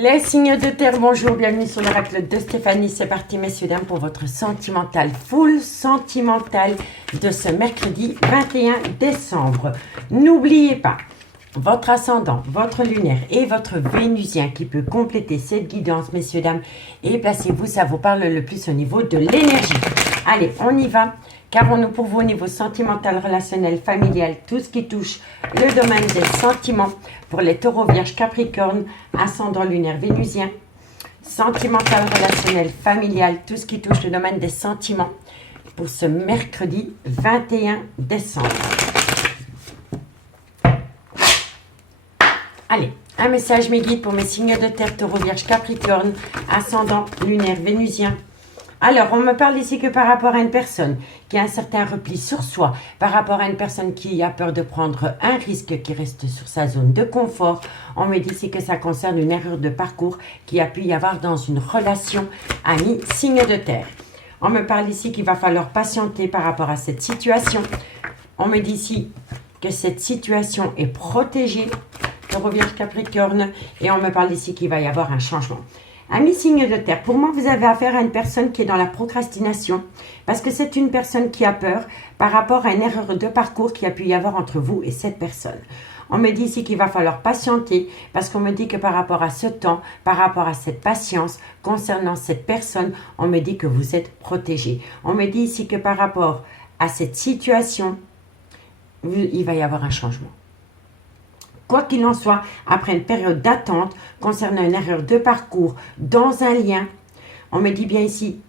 Les signes de terre, bonjour, bienvenue sur l'oracle de Stéphanie. C'est parti, messieurs, dames, pour votre sentimental, full sentimental de ce mercredi 21 décembre. N'oubliez pas, votre ascendant, votre lunaire et votre vénusien qui peut compléter cette guidance, messieurs, dames. Et placez-vous, ça vous parle le plus au niveau de l'énergie. Allez, on y va. Qu'avons-nous pour vous au niveau sentimental, relationnel, familial, tout ce qui touche le domaine des sentiments pour les taureaux, vierges, capricornes, ascendant lunaire, vénusien, sentimental, relationnel, familial, tout ce qui touche le domaine des sentiments pour ce mercredi 21 décembre. Allez, un message mes guides pour mes signes de terre, taureau, vierge, capricorne, ascendant lunaire, vénusien. Alors, on me parle ici que par rapport à une personne qui a un certain repli sur soi, par rapport à une personne qui a peur de prendre un risque, qui reste sur sa zone de confort, on me dit ici que ça concerne une erreur de parcours qui a pu y avoir dans une relation amie signe de terre. On me parle ici qu'il va falloir patienter par rapport à cette situation. On me dit ici que cette situation est protégée, Taureau, Vierge, Capricorne, et on me parle ici qu'il va y avoir un changement. Amis signe de terre, pour moi, vous avez affaire à une personne qui est dans la procrastination parce que c'est une personne qui a peur par rapport à une erreur de parcours qui a pu y avoir entre vous et cette personne. On me dit ici qu'il va falloir patienter parce qu'on me dit que par rapport à ce temps, par rapport à cette patience concernant cette personne, on me dit que vous êtes protégé. On me dit ici que par rapport à cette situation, il va y avoir un changement. Quoi qu'il en soit, après une période d'attente concernant une erreur de parcours dans un lien, on me dit bien ici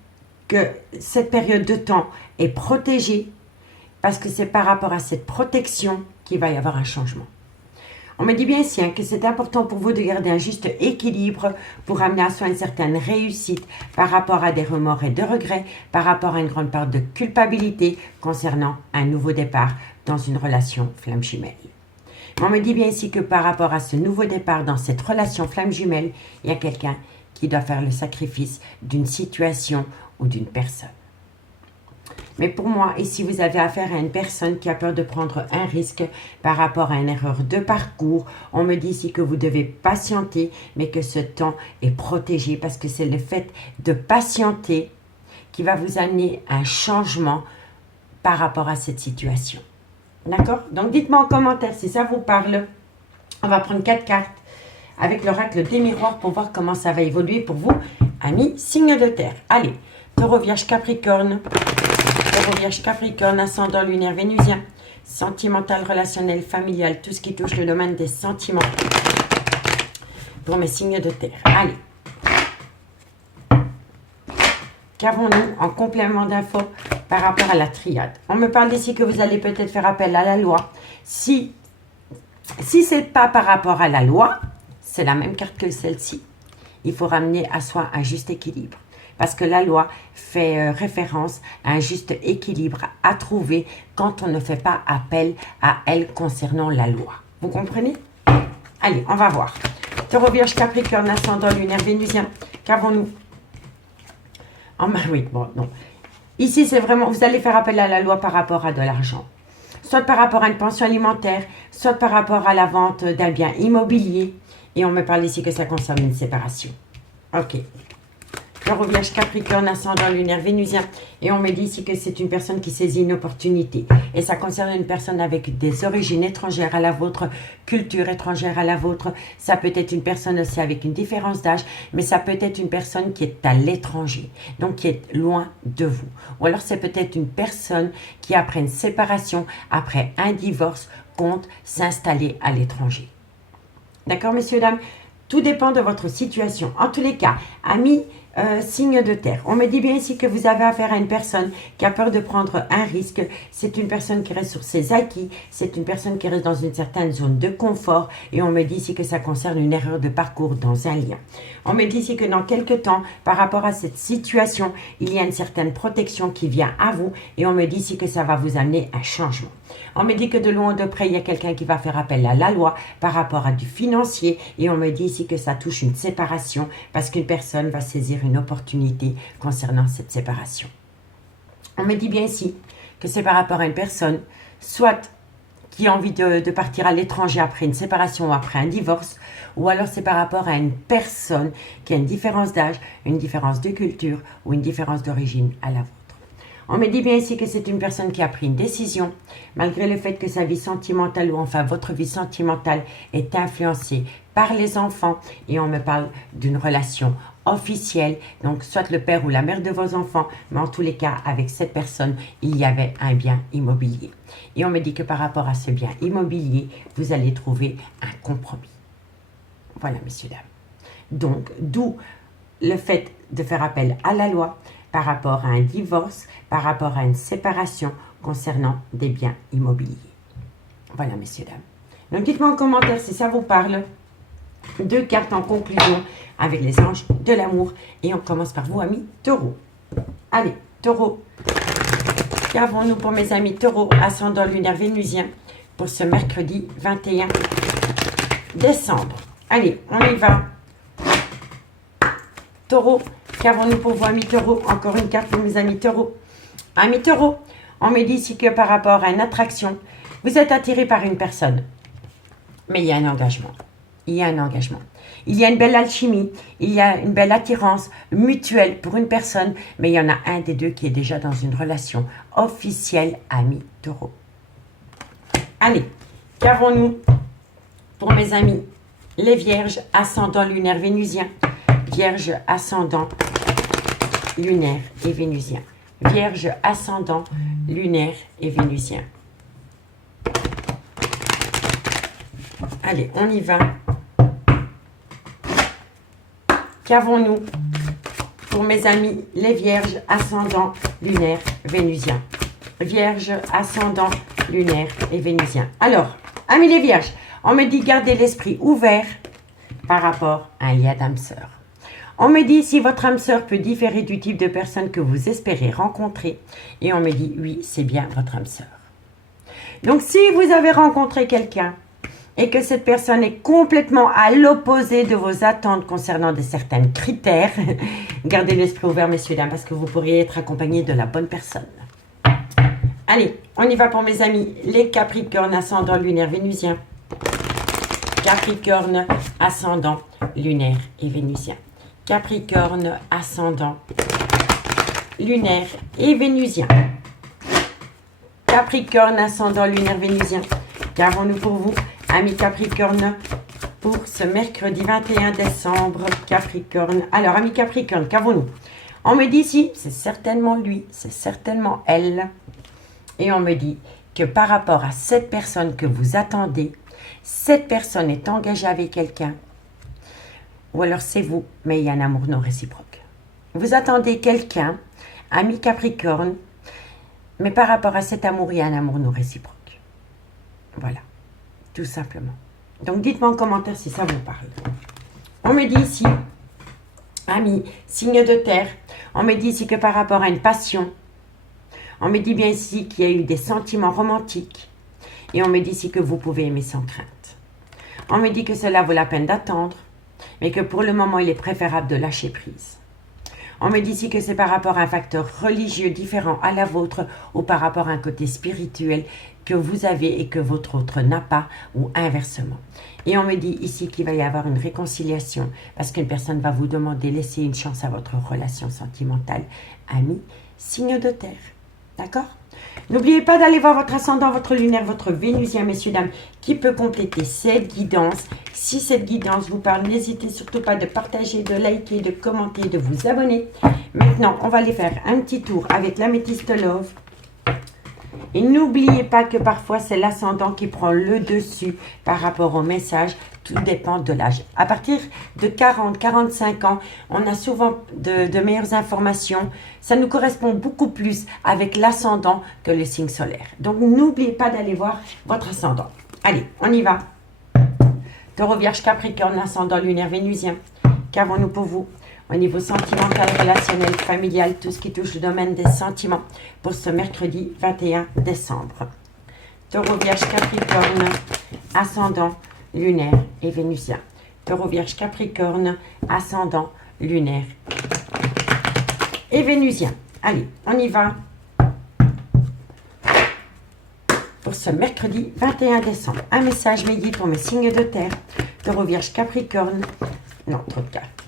que cette période de temps est protégée parce que c'est par rapport à cette protection qu'il va y avoir un changement. On me dit bien ici que c'est important pour vous de garder un juste équilibre pour amener à soi une certaine réussite par rapport à des remords et de regrets, par rapport à une grande part de culpabilité concernant un nouveau départ dans une relation flamme jumelle. On me dit bien ici que par rapport à ce nouveau départ dans cette relation flamme jumelle, il y a quelqu'un qui doit faire le sacrifice d'une situation ou d'une personne. Mais pour moi, ici, vous avez affaire à une personne qui a peur de prendre un risque par rapport à une erreur de parcours. On me dit ici que vous devez patienter, mais que ce temps est protégé parce que c'est le fait de patienter qui va vous amener un changement par rapport à cette situation. D'accord? Donc, dites-moi en commentaire si ça vous parle. On va prendre 4 cartes avec l'oracle des miroirs pour voir comment ça va évoluer pour vous, amis signe de terre. Allez, taureau, vierge, capricorne. Taureau, vierge, capricorne, ascendant lunaire, vénusien. Sentimental, relationnel, familial, tout ce qui touche le domaine des sentiments. Pour mes signes de terre. Allez. Qu'avons-nous en complément d'infos par rapport à la triade? On me parle ici que vous allez peut-être faire appel à la loi. Si ce n'est pas par rapport à la loi, c'est la même carte que celle-ci. Il faut ramener à soi un juste équilibre. Parce que la loi fait référence à un juste équilibre à trouver quand on ne fait pas appel à elle concernant la loi. Vous comprenez? Allez, on va voir. Taureau, vierge, capricorne, ascendant lunaire, vénusien. Qu'avons-nous? Oh, oui, bon, non. Ici, c'est vraiment, vous allez faire appel à la loi par rapport à de l'argent. Soit par rapport à une pension alimentaire, soit par rapport à la vente d'un bien immobilier. Et on me parle ici que ça concerne une séparation. Ok. Taureau, vierge, capricorne, ascendant lunaire, vénusien. Et on me dit ici que c'est une personne qui saisit une opportunité. Et ça concerne une personne avec des origines étrangères à la vôtre, culture étrangère à la vôtre. Ça peut être une personne aussi avec une différence d'âge, mais ça peut être une personne qui est à l'étranger, donc qui est loin de vous. Ou alors c'est peut-être une personne qui, après une séparation, après un divorce, compte s'installer à l'étranger. D'accord, messieurs, dames? Tout dépend de votre situation. En tous les cas, amis, signe de terre. On me dit bien ici que vous avez affaire à une personne qui a peur de prendre un risque. C'est une personne qui reste sur ses acquis. C'est une personne qui reste dans une certaine zone de confort. Et on me dit ici que ça concerne une erreur de parcours dans un lien. On me dit ici que dans quelques temps, par rapport à cette situation, il y a une certaine protection qui vient à vous. Et on me dit ici que ça va vous amener un changement. On me dit que de loin ou de près, il y a quelqu'un qui va faire appel à la loi par rapport à du financier. Et on me dit ici que ça touche une séparation parce qu'une personne va saisir une opportunité concernant cette séparation. On me dit bien ici que c'est par rapport à une personne, soit qui a envie de partir à l'étranger après une séparation ou après un divorce, ou alors c'est par rapport à une personne qui a une différence d'âge, une différence de culture ou une différence d'origine à la vôtre. On me dit bien ici que c'est une personne qui a pris une décision, malgré le fait que sa vie sentimentale ou enfin votre vie sentimentale est influencée par les enfants, et on me parle d'une relation officielle, donc soit le père ou la mère de vos enfants, mais en tous les cas, avec cette personne, il y avait un bien immobilier. Et on me dit que par rapport à ce bien immobilier, vous allez trouver un compromis. Voilà, messieurs, dames. Donc, d'où le fait de faire appel à la loi par rapport à un divorce, par rapport à une séparation concernant des biens immobiliers. Voilà, messieurs, dames. Donc, dites-moi en commentaire si ça vous parle. 2 cartes en conclusion avec les anges de l'amour. Et on commence par vous, amis taureaux. Allez, taureau. Qu'avons-nous pour mes amis taureaux, ascendant lunaire vénusien, pour ce mercredi 21 décembre. Allez, on y va. Taureau, qu'avons-nous pour vous, amis taureaux? Encore une carte pour mes amis taureaux. Amis taureaux, on me dit ici que par rapport à une attraction, vous êtes attiré par une personne. Mais il y a un engagement. Il y a un engagement. Il y a une belle alchimie, il y a une belle attirance mutuelle pour une personne, mais il y en a un des deux qui est déjà dans une relation officielle, amis taureaux. Allez, qu'avons-nous pour mes amis les vierges, ascendant lunaire vénusien? Vierge, ascendant lunaire et vénusien. Vierge, ascendant lunaire et vénusien. Allez, on y va. Qu'avons-nous pour mes amis les vierges, ascendant lunaire, vénusien? Vierge, ascendant lunaire et vénusien. Alors, amis les vierges, on me dit gardez l'esprit ouvert par rapport à un lien d'âme sœur. On me dit si votre âme sœur peut différer du type de personne que vous espérez rencontrer. Et on me dit oui, c'est bien votre âme sœur. Donc, si vous avez rencontré quelqu'un et que cette personne est complètement à l'opposé de vos attentes concernant certains critères, gardez l'esprit ouvert, messieurs, dames, parce que vous pourriez être accompagné de la bonne personne. Allez, on y va pour mes amis, les Capricornes, ascendant lunaire vénusien. Capricorne, ascendant lunaire et vénusien. Capricorne, ascendant lunaire et vénusien. Capricorne, ascendant lunaire vénusien. Qu'avons-nous pour vous, amis Capricorne, pour ce mercredi 21 décembre, Capricorne? Alors, amis Capricorne, qu'avons-nous? On me dit ici, c'est certainement lui, c'est certainement elle. Et on me dit que par rapport à cette personne que vous attendez, cette personne est engagée avec quelqu'un. Ou alors c'est vous, mais il y a un amour non réciproque. Vous attendez quelqu'un, ami Capricorne, mais par rapport à cet amour, il y a un amour non réciproque. Voilà, tout simplement. Donc, dites-moi en commentaire si ça vous parle. On me dit ici, amis, signe de terre, on me dit ici que par rapport à une passion, on me dit bien ici qu'il y a eu des sentiments romantiques, et on me dit ici que vous pouvez aimer sans crainte. On me dit que cela vaut la peine d'attendre, mais que pour le moment, il est préférable de lâcher prise. On me dit ici que c'est par rapport à un facteur religieux différent à la vôtre ou par rapport à un côté spirituel que vous avez et que votre autre n'a pas ou inversement. Et on me dit ici qu'il va y avoir une réconciliation parce qu'une personne va vous demander de laisser une chance à votre relation sentimentale. Amis, signe de terre. D'accord? N'oubliez pas d'aller voir votre ascendant, votre lunaire, votre vénusien, messieurs, dames, qui peut compléter cette guidance. Si cette guidance vous parle, n'hésitez surtout pas de partager, de liker, de commenter, de vous abonner. Maintenant, on va aller faire un petit tour avec l'améthyste love. Et n'oubliez pas que parfois, c'est l'ascendant qui prend le dessus par rapport au message. Tout dépend de l'âge. À partir de 40-45 ans, on a souvent de meilleures informations. Ça nous correspond beaucoup plus avec l'ascendant que le signe solaire. Donc, n'oubliez pas d'aller voir votre ascendant. Allez, on y va. Taureau, Vierge, Capricorne, ascendant lunaire vénusien. Qu'avons-nous pour vous au niveau sentimental, relationnel, familial, tout ce qui touche le domaine des sentiments pour ce mercredi 21 décembre. Taureau, Vierge, Capricorne, ascendant lunaire et vénusien. Taureau, Vierge, Capricorne, ascendant lunaire et vénusien. Allez, on y va. pour ce mercredi 21 décembre. Un message mes guides pour mes signes de terre. Taureau, Vierge, Capricorne. Non, trop de cartes.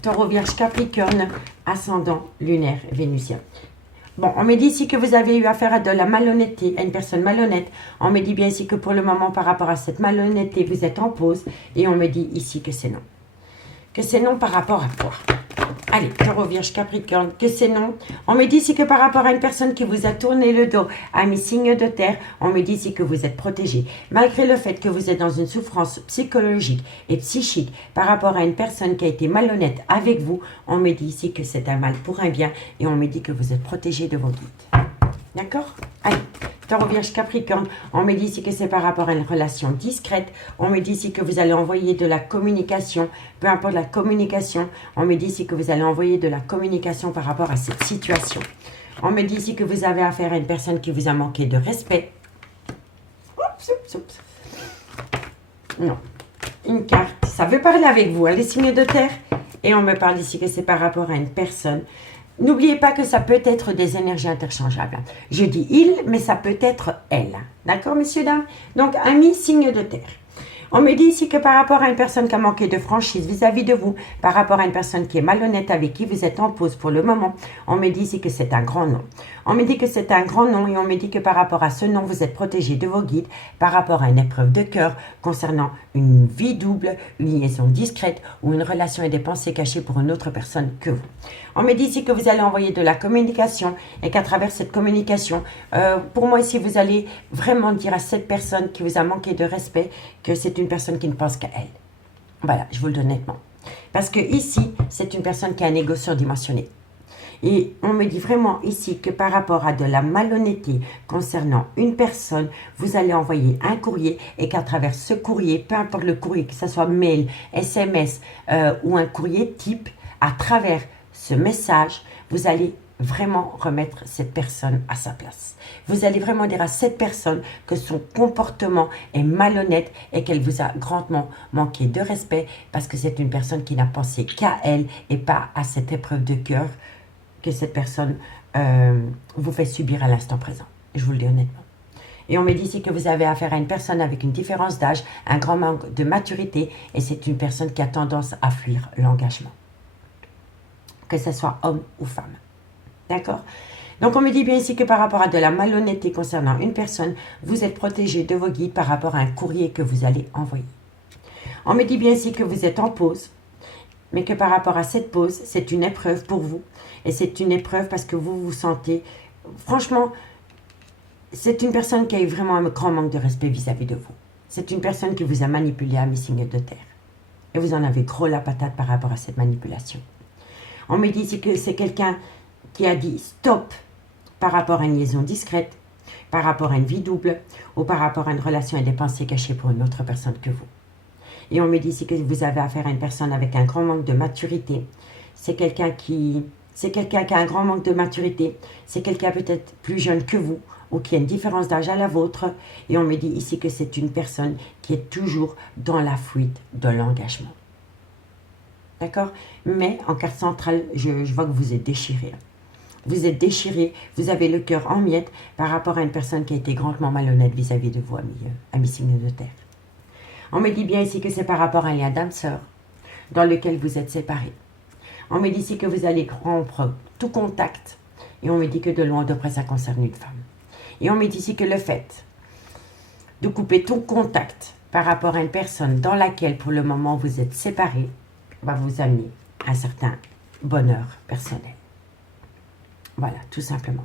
Taureau, Vierge, Capricorne, ascendant lunaire vénusien. Bon, on me dit ici que vous avez eu affaire à de la malhonnêteté, à une personne malhonnête. On me dit bien ici que pour le moment, par rapport à cette malhonnêteté, vous êtes en pause. Et on me dit ici que c'est non. Que c'est non par rapport à quoi? Allez, Taureau, Vierge, Capricorne, que c'est non. On me dit ici que par rapport à une personne qui vous a tourné le dos à mes signes de terre, on me dit ici que vous êtes protégé. Malgré le fait que vous êtes dans une souffrance psychologique et psychique par rapport à une personne qui a été malhonnête avec vous, on me dit ici que c'est un mal pour un bien et on me dit que vous êtes protégé de vos guides. D'accord? Allez, Taureau, Vierge, Capricorne, on me dit ici que c'est par rapport à une relation discrète. On me dit ici que vous allez envoyer de la communication, peu importe la communication. On me dit ici que vous allez envoyer de la communication par rapport à cette situation. On me dit ici que vous avez affaire à une personne qui vous a manqué de respect. Oups, oups, oups. Non, une carte, ça veut parler avec vous, hein, les signes de terre. Et on me parle ici que c'est par rapport à une personne. N'oubliez pas que ça peut être des énergies interchangeables. Je dis il, mais ça peut être elle. D'accord, messieurs, dames? Donc, amis, signe de terre. On me dit ici que par rapport à une personne qui a manqué de franchise vis-à-vis de vous, par rapport à une personne qui est malhonnête avec qui vous êtes en pause pour le moment, on me dit ici que c'est un grand non. On me dit que c'est un grand non et on me dit que par rapport à ce non, vous êtes protégé de vos guides par rapport à une épreuve de cœur concernant une vie double, une liaison discrète ou une relation et des pensées cachées pour une autre personne que vous. On me dit ici que vous allez envoyer de la communication et qu'à travers cette communication, pour moi ici, vous allez vraiment dire à cette personne qui vous a manqué de respect que c'est une personne qui ne pense qu'à elle. Voilà, je vous le dis honnêtement. Parce que ici, c'est une personne qui a un ego surdimensionné. Et on me dit vraiment ici que par rapport à de la malhonnêteté concernant une personne, vous allez envoyer un courrier et qu'à travers ce courrier, peu importe le courrier, que ce soit mail, SMS ou un courrier type, à travers ce message, vous allez vraiment remettre cette personne à sa place. Vous allez vraiment dire à cette personne que son comportement est malhonnête et qu'elle vous a grandement manqué de respect parce que c'est une personne qui n'a pensé qu'à elle et pas à cette épreuve de cœur que cette personne vous fait subir à l'instant présent. Je vous le dis honnêtement. Et on me dit ici que vous avez affaire à une personne avec une différence d'âge, un grand manque de maturité et c'est une personne qui a tendance à fuir l'engagement. Que ce soit homme ou femme. D'accord? Donc, on me dit bien ici que par rapport à de la malhonnêteté concernant une personne, vous êtes protégé de vos guides par rapport à un courrier que vous allez envoyer. On me dit bien ici que vous êtes en pause, mais que par rapport à cette pause, c'est une épreuve pour vous. Et c'est une épreuve parce que vous vous sentez... Franchement, c'est une personne qui a eu vraiment un grand manque de respect vis-à-vis de vous. C'est une personne qui vous a manipulé à mes signes de terre. Et vous en avez gros la patate par rapport à cette manipulation. On me dit ici que c'est quelqu'un qui a dit stop par rapport à une liaison discrète, par rapport à une vie double ou par rapport à une relation et des pensées cachées pour une autre personne que vous. Et on me dit ici que vous avez affaire à une personne avec un grand manque de maturité. C'est quelqu'un qui a un grand manque de maturité. C'est quelqu'un peut-être plus jeune que vous ou qui a une différence d'âge à la vôtre. Et on me dit ici que c'est une personne qui est toujours dans la fuite de l'engagement. D'accord? Mais en carte centrale, je vois que vous êtes déchiré. Vous êtes déchiré, vous avez le cœur en miettes par rapport à une personne qui a été grandement malhonnête vis-à-vis de vous, amis signes de terre. On me dit bien ici que c'est par rapport à un lien d'âme-sœur dans lequel vous êtes séparés. On me dit ici que vous allez rompre tout contact. Et on me dit que de loin, de près, ça concerne une femme. Et on me dit ici que le fait de couper tout contact par rapport à une personne dans laquelle, pour le moment, vous êtes séparés, va vous amener un certain bonheur personnel. Voilà, tout simplement.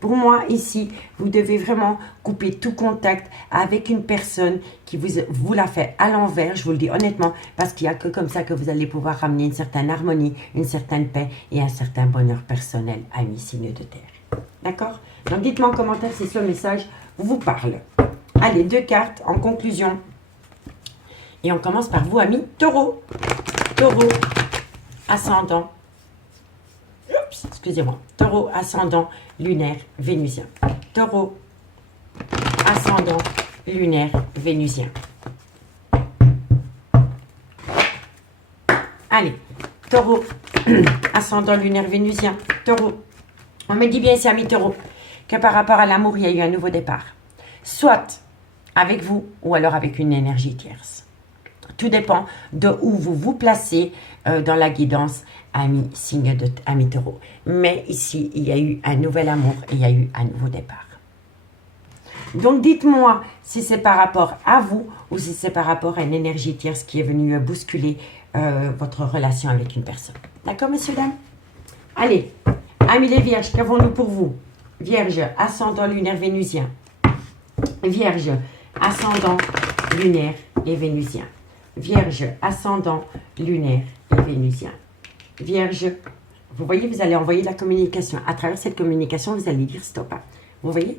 Pour moi, ici, vous devez vraiment couper tout contact avec une personne qui vous l'a fait à l'envers, je vous le dis honnêtement, parce qu'il n'y a que comme ça que vous allez pouvoir ramener une certaine harmonie, une certaine paix et un certain bonheur personnel, amis signes de terre. D'accord? Donc, dites-moi en commentaire si ce message vous parle. Allez, 2 cartes en conclusion. Et on commence par vous, amis Taureau. Taureau, ascendant. Oups, excusez-moi. Taureau, ascendant, lunaire, vénusien. Taureau, ascendant, lunaire, vénusien. Allez, Taureau, ascendant, lunaire, vénusien. Taureau. On me dit bien ici, amis Taureau, que par rapport à l'amour, il y a eu un nouveau départ. Soit avec vous ou alors avec une énergie tierce. Tout dépend de où vous vous placez dans la guidance, ami taureau. Mais ici, il y a eu un nouvel amour et il y a eu un nouveau départ. Donc, dites-moi si c'est par rapport à vous ou si c'est par rapport à une énergie tierce qui est venue bousculer votre relation avec une personne. D'accord, messieurs, dames? Allez, amis les vierges, qu'avons-nous pour vous? Vierge, ascendant lunaire vénusien. Vierge, ascendant lunaire et vénusien. Vierge, ascendant lunaire et vénusien. Vierge, vous voyez, vous allez envoyer la communication. À travers cette communication, vous allez dire stop. Hein. Vous voyez?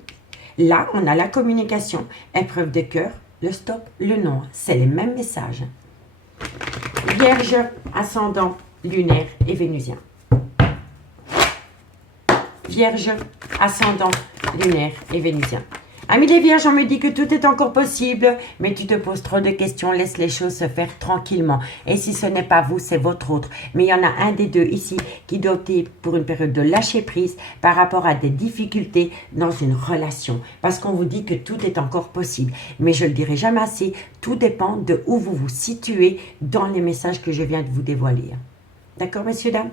Là, on a la communication, épreuve de cœur, le stop, le non. C'est les mêmes messages. Vierge, ascendant lunaire et vénusien. Vierge, ascendant lunaire et vénusien. Amis les vierges, on me dit que tout est encore possible, mais tu te poses trop de questions, laisse les choses se faire tranquillement. Et si ce n'est pas vous, c'est votre autre. Mais il y en a un des deux ici qui doit opter pour une période de lâcher prise par rapport à des difficultés dans une relation. Parce qu'on vous dit que tout est encore possible. Mais je le dirai jamais assez, tout dépend de où vous vous situez dans les messages que je viens de vous dévoiler. D'accord, messieurs, dames?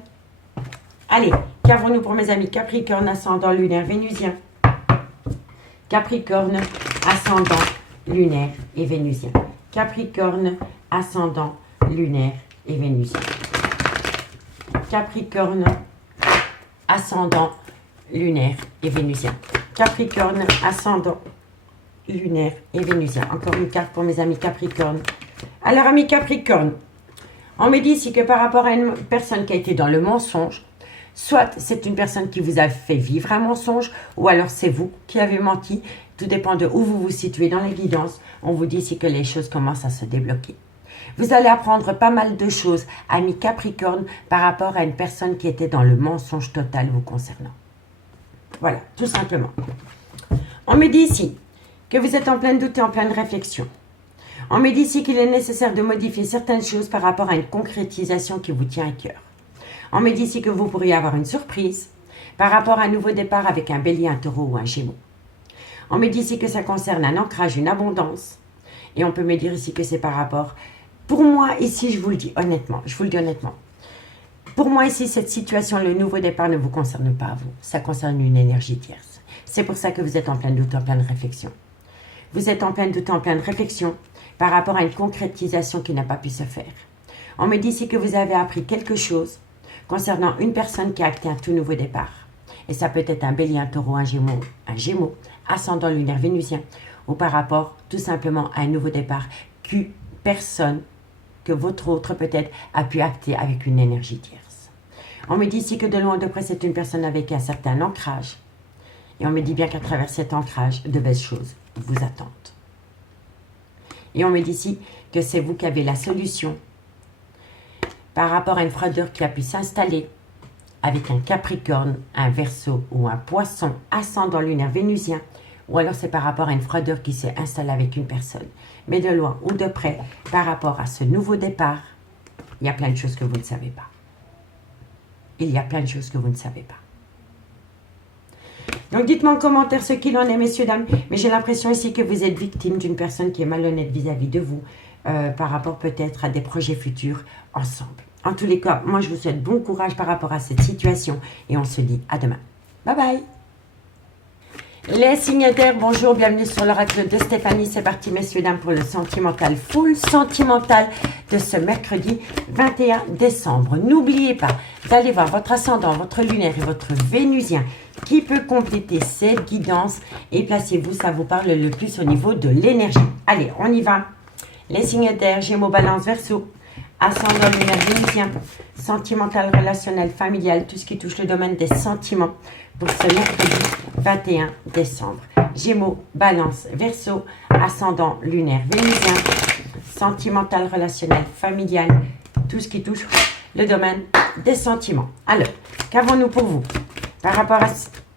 Allez, qu'avons-nous pour mes amis Capricorne, ascendant lunaire vénusien? Capricorne, ascendant, lunaire et vénusien. Capricorne, ascendant, lunaire et vénusien. Capricorne, ascendant, lunaire et vénusien. Capricorne, ascendant, lunaire et vénusien. Encore une carte pour mes amis Capricorne. Alors, amis Capricorne, on me dit ici que par rapport à une personne qui a été dans le mensonge, soit c'est une personne qui vous a fait vivre un mensonge, ou alors c'est vous qui avez menti. Tout dépend de où vous vous situez dans les guidances. On vous dit ici que les choses commencent à se débloquer. Vous allez apprendre pas mal de choses, amis Capricorne, par rapport à une personne qui était dans le mensonge total vous concernant. Voilà, tout simplement. On me dit ici que vous êtes en plein doute et en pleine réflexion. On me dit ici qu'il est nécessaire de modifier certaines choses par rapport à une concrétisation qui vous tient à cœur. On me dit ici que vous pourriez avoir une surprise par rapport à un nouveau départ avec un bélier, un taureau ou un gémeau. On me dit ici que ça concerne un ancrage, une abondance. Et on peut me dire ici que c'est par rapport... Pour moi, ici, je vous le dis honnêtement, Pour moi, ici, cette situation, le nouveau départ ne vous concerne pas à vous. Ça concerne une énergie tierce. C'est pour ça que vous êtes en plein doute, en pleine réflexion. Vous êtes en plein doute, en pleine réflexion par rapport à une concrétisation qui n'a pas pu se faire. On me dit ici que vous avez appris quelque chose concernant une personne qui a acté un tout nouveau départ. Et ça peut être un bélier, un taureau, un gémeau, ascendant lunaire vénusien, ou par rapport tout simplement à un nouveau départ qu'une personne, que votre autre peut-être, a pu acter avec une énergie tierce. On me dit ici que de loin de près, c'est une personne avec un certain ancrage. Et on me dit bien qu'à travers cet ancrage, de belles choses vous attendent. Et on me dit ici que c'est vous qui avez la solution par rapport à une froideur qui a pu s'installer avec un Capricorne, un Verseau ou un Poisson ascendant lunaire vénusien, ou alors c'est par rapport à une froideur qui s'est installée avec une personne. Mais de loin ou de près, par rapport à ce nouveau départ, il y a plein de choses que vous ne savez pas. Il y a plein de choses que vous ne savez pas. Donc dites-moi en commentaire ce qu'il en est, messieurs, dames. Mais j'ai l'impression ici que vous êtes victime d'une personne qui est malhonnête vis-à-vis de vous, par rapport peut-être à des projets futurs ensemble. En tous les cas, moi je vous souhaite bon courage par rapport à cette situation et on se dit à demain. Bye bye. Les signataires, bonjour, bienvenue sur l'oracle de Stéphanie. C'est parti, messieurs, dames, pour le sentimental, full sentimental de ce mercredi 21 décembre. N'oubliez pas d'aller voir votre ascendant, votre lunaire et votre vénusien qui peut compléter cette guidance. Et placez-vous, ça vous parle le plus au niveau de l'énergie. Allez, on y va. Les signataires, Gémeaux, Balance, Verseau, ascendant lunaire vénusien, sentimental, relationnel, familial, tout ce qui touche le domaine des sentiments pour ce mercredi 21 décembre. Gémeaux, Balance, Verseau, ascendant lunaire vénusien, sentimental, relationnel, familial, tout ce qui touche le domaine des sentiments. Alors, qu'avons-nous pour vous par rapport à...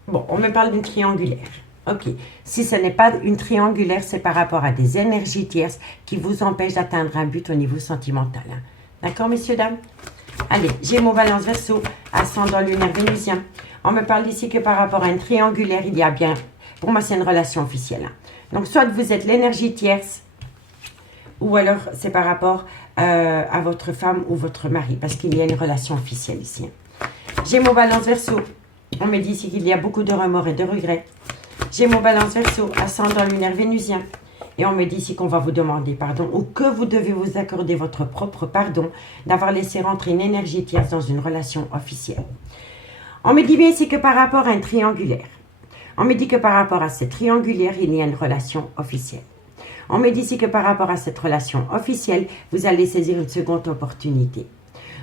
Bon, on me parle d'une triangulaire. Ok, si ce n'est pas une triangulaire, c'est par rapport à des énergies tierces qui vous empêchent d'atteindre un but au niveau sentimental. Hein. D'accord, messieurs, dames? Allez, Gémeaux, Balance, Verseau, ascendant lunaire vénusien. On me parle ici que par rapport à un triangulaire, il y a bien... Pour moi, c'est une relation officielle. Hein. Donc, soit vous êtes l'énergie tierce, ou alors c'est par rapport à votre femme ou votre mari, parce qu'il y a une relation officielle ici. Gémeaux, Balance, Verseau. On me dit ici qu'il y a beaucoup de remords et de regrets. Gémeaux, Balance, Verseau, ascendant lunaire vénusien. Et on me dit ici qu'on va vous demander pardon ou que vous devez vous accorder votre propre pardon d'avoir laissé rentrer une énergie tierce dans une relation officielle. On me dit bien ici que par rapport à un triangulaire, on me dit que par rapport à ce triangulaire, il y a une relation officielle. On me dit ici que par rapport à cette relation officielle, vous allez saisir une seconde opportunité.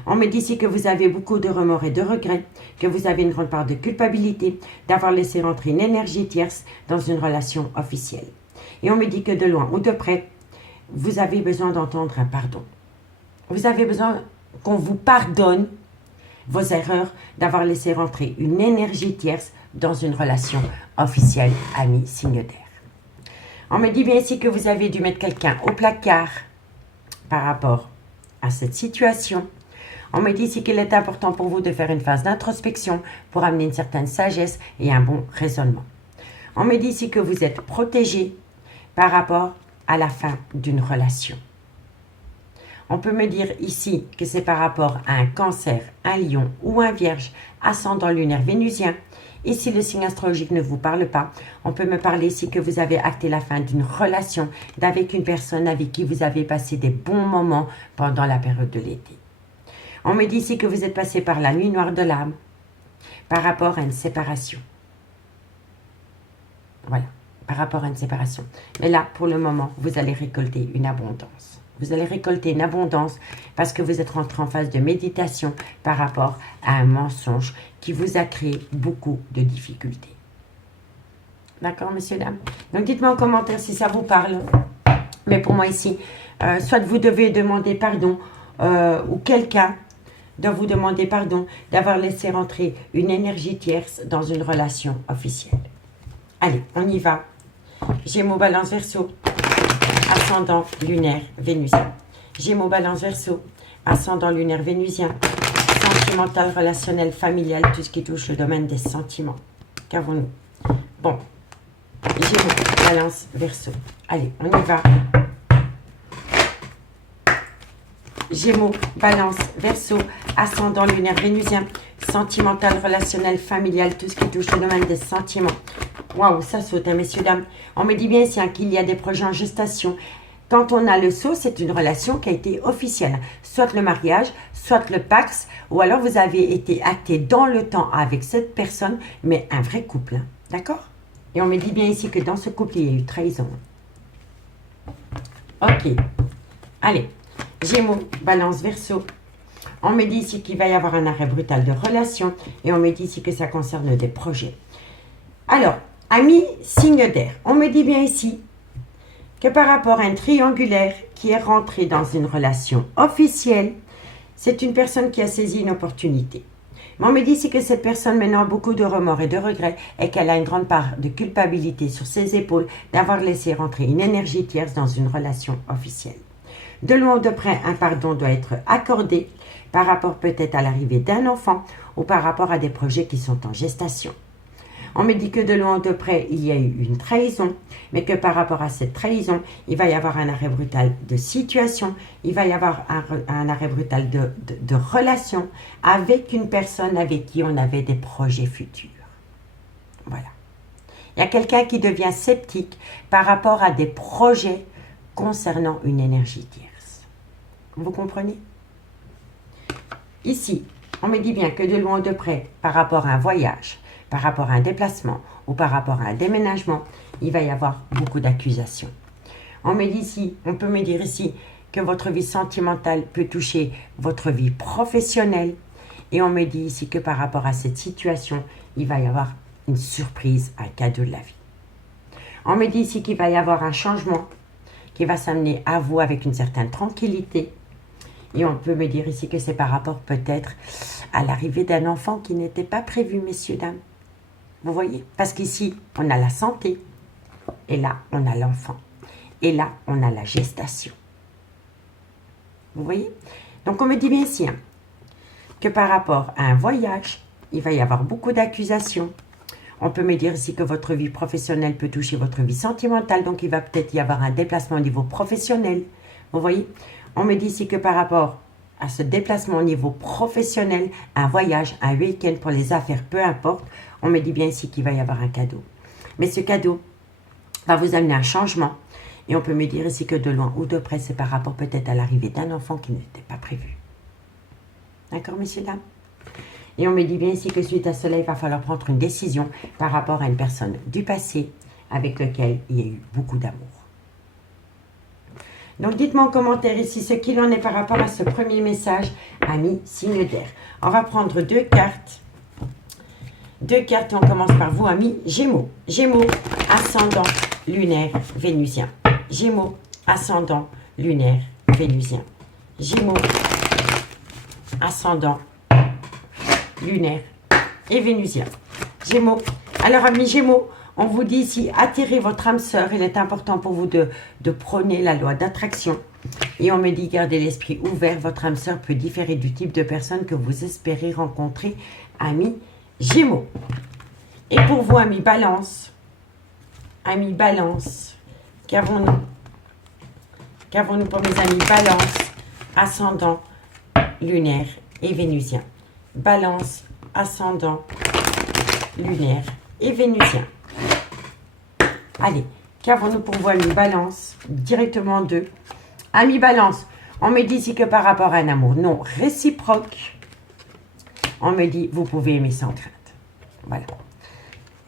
On me dit ici que vous avez beaucoup de remords et de regrets, que vous avez une grande part de culpabilité d'avoir laissé rentrer une énergie tierce dans une relation officielle. Et on me dit que de loin ou de près, vous avez besoin d'entendre un pardon. Vous avez besoin qu'on vous pardonne vos erreurs d'avoir laissé rentrer une énergie tierce dans une relation officielle, ami, signe d'air. On me dit bien ici que vous avez dû mettre quelqu'un au placard par rapport à cette situation. On me dit ici qu'il est important pour vous de faire une phase d'introspection pour amener une certaine sagesse et un bon raisonnement. On me dit ici que vous êtes protégé par rapport à la fin d'une relation. On peut me dire ici que c'est par rapport à un cancer, un lion ou un vierge, ascendant lunaire vénusien. Et si le signe astrologique ne vous parle pas, on peut me parler ici que vous avez acté la fin d'une relation avec une personne avec qui vous avez passé des bons moments pendant la période de l'été. On me dit ici que vous êtes passé par la nuit noire de l'âme par rapport à une séparation. Voilà, par rapport à une séparation. Mais là, pour le moment, vous allez récolter une abondance. Vous allez récolter une abondance parce que vous êtes rentré en phase de méditation par rapport à un mensonge qui vous a créé beaucoup de difficultés. D'accord, messieurs, dames? Donc, dites-moi en commentaire si ça vous parle. Mais pour moi ici, soit vous devez demander pardon ou quelqu'un doit vous demander pardon d'avoir laissé rentrer une énergie tierce dans une relation officielle. Allez, on y va. Gémeaux, Balance, Verseau. Ascendant lunaire vénusien. Gémeaux, Balance, Verseau. Ascendant lunaire vénusien. Sentimental, relationnel, familial, tout ce qui touche le domaine des sentiments. Qu'avons-nous? Bon. Gémeaux, Balance, Verseau. Allez, on y va. Gémeaux, Balance, Verseau. Ascendant lunaire vénusien. Sentimental, relationnel, familial, tout ce qui touche le domaine des sentiments. Waouh, ça saute, hein, messieurs, dames. On me dit bien ici hein, qu'il y a des projets en gestation. Quand on a le sceau, c'est une relation qui a été officielle. Soit le mariage, soit le pax, ou alors vous avez été acté dans le temps avec cette personne, mais un vrai couple. Hein, d'accord? Et on me dit bien ici que dans ce couple, il y a eu trahison. Ok. Allez. Gémeaux, Balance, Verseau. On me dit ici qu'il va y avoir un arrêt brutal de relation, et on me dit ici que ça concerne des projets. Alors, amis, signe d'air, on me dit bien ici que par rapport à un triangulaire qui est rentré dans une relation officielle, c'est une personne qui a saisi une opportunité. Mais on me dit ici que cette personne maintenant a beaucoup de remords et de regrets et qu'elle a une grande part de culpabilité sur ses épaules d'avoir laissé rentrer une énergie tierce dans une relation officielle. De loin ou de près, un pardon doit être accordé par rapport peut-être à l'arrivée d'un enfant ou par rapport à des projets qui sont en gestation. On me dit que de loin ou de près, il y a eu une trahison, mais que par rapport à cette trahison, il va y avoir un arrêt brutal de situation, il va y avoir un arrêt brutal de relation avec une personne avec qui on avait des projets futurs. Voilà. Il y a quelqu'un qui devient sceptique par rapport à des projets concernant une énergie tierce. Vous comprenez? Ici, on me dit bien que de loin ou de près, par rapport à un voyage, par rapport à un déplacement ou par rapport à un déménagement, il va y avoir beaucoup d'accusations. On me dit ici, on peut me dire ici que votre vie sentimentale peut toucher votre vie professionnelle. Et on me dit ici que par rapport à cette situation, il va y avoir une surprise, un cadeau de la vie. On me dit ici qu'il va y avoir un changement qui va s'amener à vous avec une certaine tranquillité. Et on peut me dire ici que c'est par rapport peut-être à l'arrivée d'un enfant qui n'était pas prévu, messieurs, dames. Vous voyez? Parce qu'ici, on a la santé. Et là, on a l'enfant. Et là, on a la gestation. Vous voyez? Donc, on me dit bien ici hein, que par rapport à un voyage, il va y avoir beaucoup d'accusations. On peut me dire ici que votre vie professionnelle peut toucher votre vie sentimentale, donc il va peut-être y avoir un déplacement au niveau professionnel. Vous voyez? On me dit ici que par rapport à ce déplacement au niveau professionnel, un voyage, un week-end pour les affaires, peu importe, on me dit bien ici qu'il va y avoir un cadeau. Mais ce cadeau va vous amener un changement. Et on peut me dire ici que de loin ou de près, c'est par rapport peut-être à l'arrivée d'un enfant qui n'était pas prévu. D'accord, messieurs, dames? Et on me dit bien ici que suite à cela, il va falloir prendre une décision par rapport à une personne du passé avec laquelle il y a eu beaucoup d'amour. Donc, dites-moi en commentaire ici ce qu'il en est par rapport à ce premier message, ami signe d'air. On va prendre deux cartes. Deux cartes et on commence par vous, ami Gémeaux. Gémeaux, ascendant lunaire vénusien. Gémeaux, ascendant lunaire vénusien. Gémeaux, ascendant lunaire et vénusien. Gémeaux. Alors, amis Gémeaux, on vous dit ici, attirez votre âme sœur. Il est important pour vous de prôner la loi d'attraction. Et on me dit, gardez l'esprit ouvert. Votre âme sœur peut différer du type de personne que vous espérez rencontrer, amis Gémeaux. Et pour vous, amis Balance, qu'avons-nous? Qu'avons-nous pour mes amis Balance, ascendant lunaire et vénusien? Balance, ascendant lunaire et vénusien. Allez, qu'avons-nous pour vous, amis Balance? Directement deux. Amis Balance, on me dit ici que par rapport à un amour non réciproque, on me dit, vous pouvez aimer sans crainte. Voilà.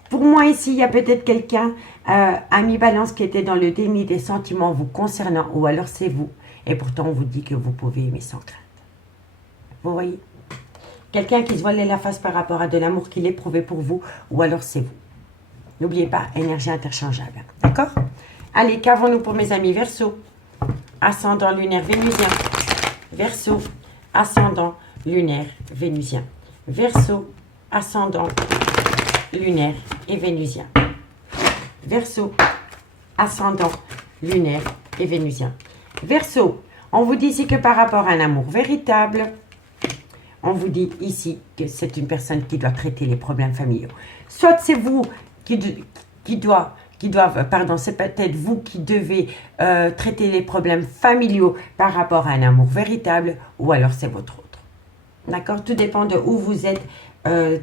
Pour moi, ici, il y a peut-être quelqu'un, ami Balance, qui était dans le déni des sentiments vous concernant, ou alors c'est vous. Et pourtant, on vous dit que vous pouvez aimer sans crainte. Vous voyez? Quelqu'un qui se voilait la face par rapport à de l'amour qu'il éprouvait pour vous, ou alors c'est vous. N'oubliez pas, énergie interchangeable. D'accord? Allez, qu'avons-nous pour mes amis Verseau? Ascendant lunaire vénusien. Verseau, ascendant lunaire vénusien. Verseau, ascendant lunaire et vénusien. Verseau, ascendant lunaire et vénusien. Verseau, on vous dit ici que par rapport à un amour véritable, on vous dit ici que c'est une personne qui doit traiter les problèmes familiaux. Soit c'est vous c'est peut-être vous qui devez traiter les problèmes familiaux par rapport à un amour véritable, ou alors c'est votre autre. D'accord? Tout dépend de où vous êtes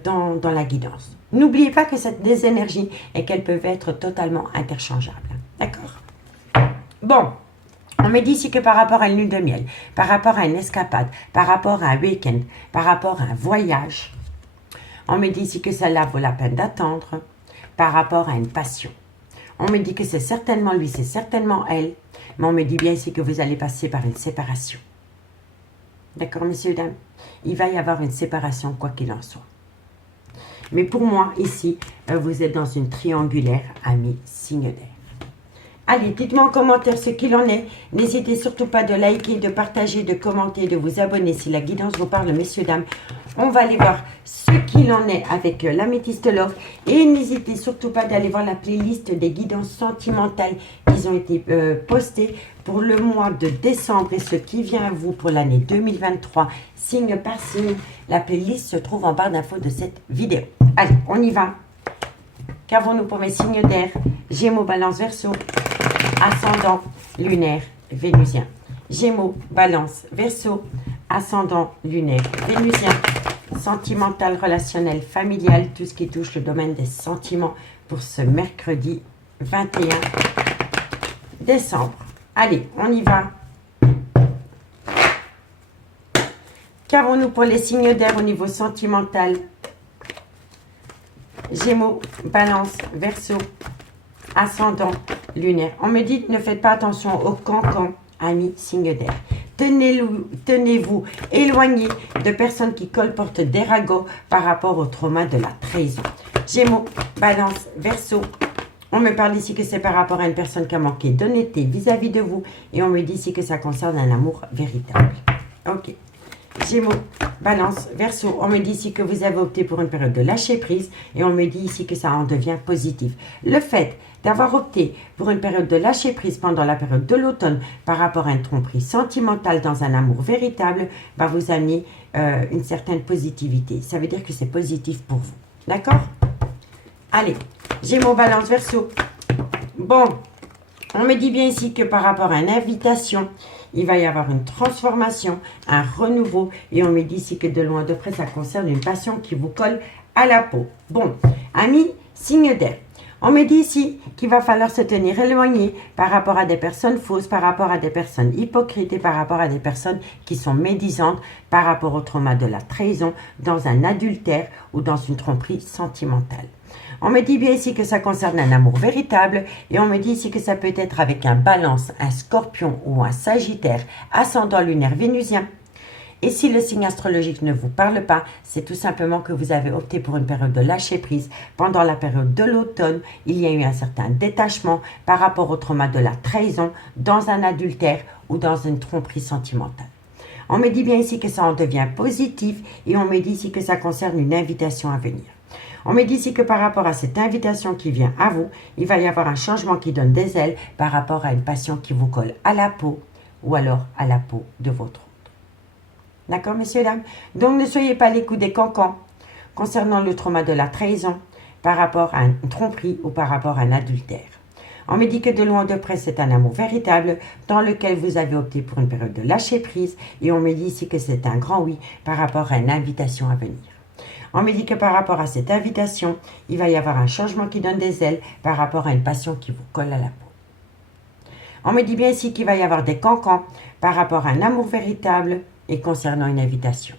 dans la guidance. N'oubliez pas que c'est des énergies et qu'elles peuvent être totalement interchangeables. D'accord? Bon, on me dit ici que par rapport à une lune de miel, par rapport à une escapade, par rapport à un week-end, par rapport à un voyage, on me dit ici que cela vaut la peine d'attendre par rapport à une passion. On me dit que c'est certainement lui, c'est certainement elle, mais on me dit bien ici que vous allez passer par une séparation. D'accord, messieurs, dames? Il va y avoir une séparation, quoi qu'il en soit. Mais pour moi, ici, vous êtes dans une triangulaire, ami signe d'air. Allez, dites-moi en commentaire ce qu'il en est. N'hésitez surtout pas de liker, de partager, de commenter, de vous abonner si la guidance vous parle, messieurs, dames. On va aller voir ce qu'il en est avec l'améthyste love. Et n'hésitez surtout pas d'aller voir la playlist des guidances sentimentales qui ont été postées pour le mois de décembre et ce qui vient à vous pour l'année 2023, signe par signe. La playlist se trouve en barre d'infos de cette vidéo. Allez, on y va. Qu'avons-nous pour mes signes d'air? Gémeaux, Balance, Verseau, ascendant lunaire vénusien. Gémeaux, Balance, Verseau, ascendant lunaire vénusien. Sentimental, relationnel, familial, tout ce qui touche le domaine des sentiments pour ce mercredi 21 décembre. Allez, on y va. Qu'avons-nous pour les signes d'air au niveau sentimental? Gémeaux, Balance, Verseau, ascendant lunaire. On me dit, ne faites pas attention au cancan, amis signe d'air. Tenez-vous éloigné de personnes qui colportent des ragots par rapport au trauma de la trahison. Gémeaux, Balance, Verseau. On me parle ici que c'est par rapport à une personne qui a manqué d'honnêteté vis-à-vis de vous. Et on me dit ici que ça concerne un amour véritable. Ok. Gémeaux, Balance, Verseau. On me dit ici que vous avez opté pour une période de lâcher prise et on me dit ici que ça en devient positif. Le fait d'avoir opté pour une période de lâcher prise pendant la période de l'automne par rapport à une tromperie sentimentale dans un amour véritable va vous amener une certaine positivité. Ça veut dire que c'est positif pour vous. D'accord? Allez, Gémeaux, Balance, Verseau. Bon, on me dit bien ici que par rapport à une invitation, il va y avoir une transformation, un renouveau. Et on me dit ici que de loin de près, ça concerne une passion qui vous colle à la peau. Bon, amis, signe d'air. On me dit ici qu'il va falloir se tenir éloigné par rapport à des personnes fausses, par rapport à des personnes hypocrites et par rapport à des personnes qui sont médisantes par rapport au trauma de la trahison dans un adultère ou dans une tromperie sentimentale. On me dit bien ici que ça concerne un amour véritable et on me dit ici que ça peut être avec un Balance, un Scorpion ou un Sagittaire, ascendant lunaire vénusien. Et si le signe astrologique ne vous parle pas, c'est tout simplement que vous avez opté pour une période de lâcher prise. Pendant la période de l'automne, il y a eu un certain détachement par rapport au trauma de la trahison dans un adultère ou dans une tromperie sentimentale. On me dit bien ici que ça en devient positif et on me dit ici que ça concerne une invitation à venir. On me dit ici que par rapport à cette invitation qui vient à vous, il va y avoir un changement qui donne des ailes par rapport à une passion qui vous colle à la peau ou alors à la peau de votre autre. D'accord, messieurs, dames? Donc, ne soyez pas les coups des cancans concernant le trauma de la trahison par rapport à une tromperie ou par rapport à un adultère. On me dit que de loin de près, c'est un amour véritable dans lequel vous avez opté pour une période de lâcher prise et on me dit ici que c'est un grand oui par rapport à une invitation à venir. On me dit que par rapport à cette invitation, il va y avoir un changement qui donne des ailes par rapport à une passion qui vous colle à la peau. On me dit bien ici qu'il va y avoir des cancans par rapport à un amour véritable et concernant une invitation.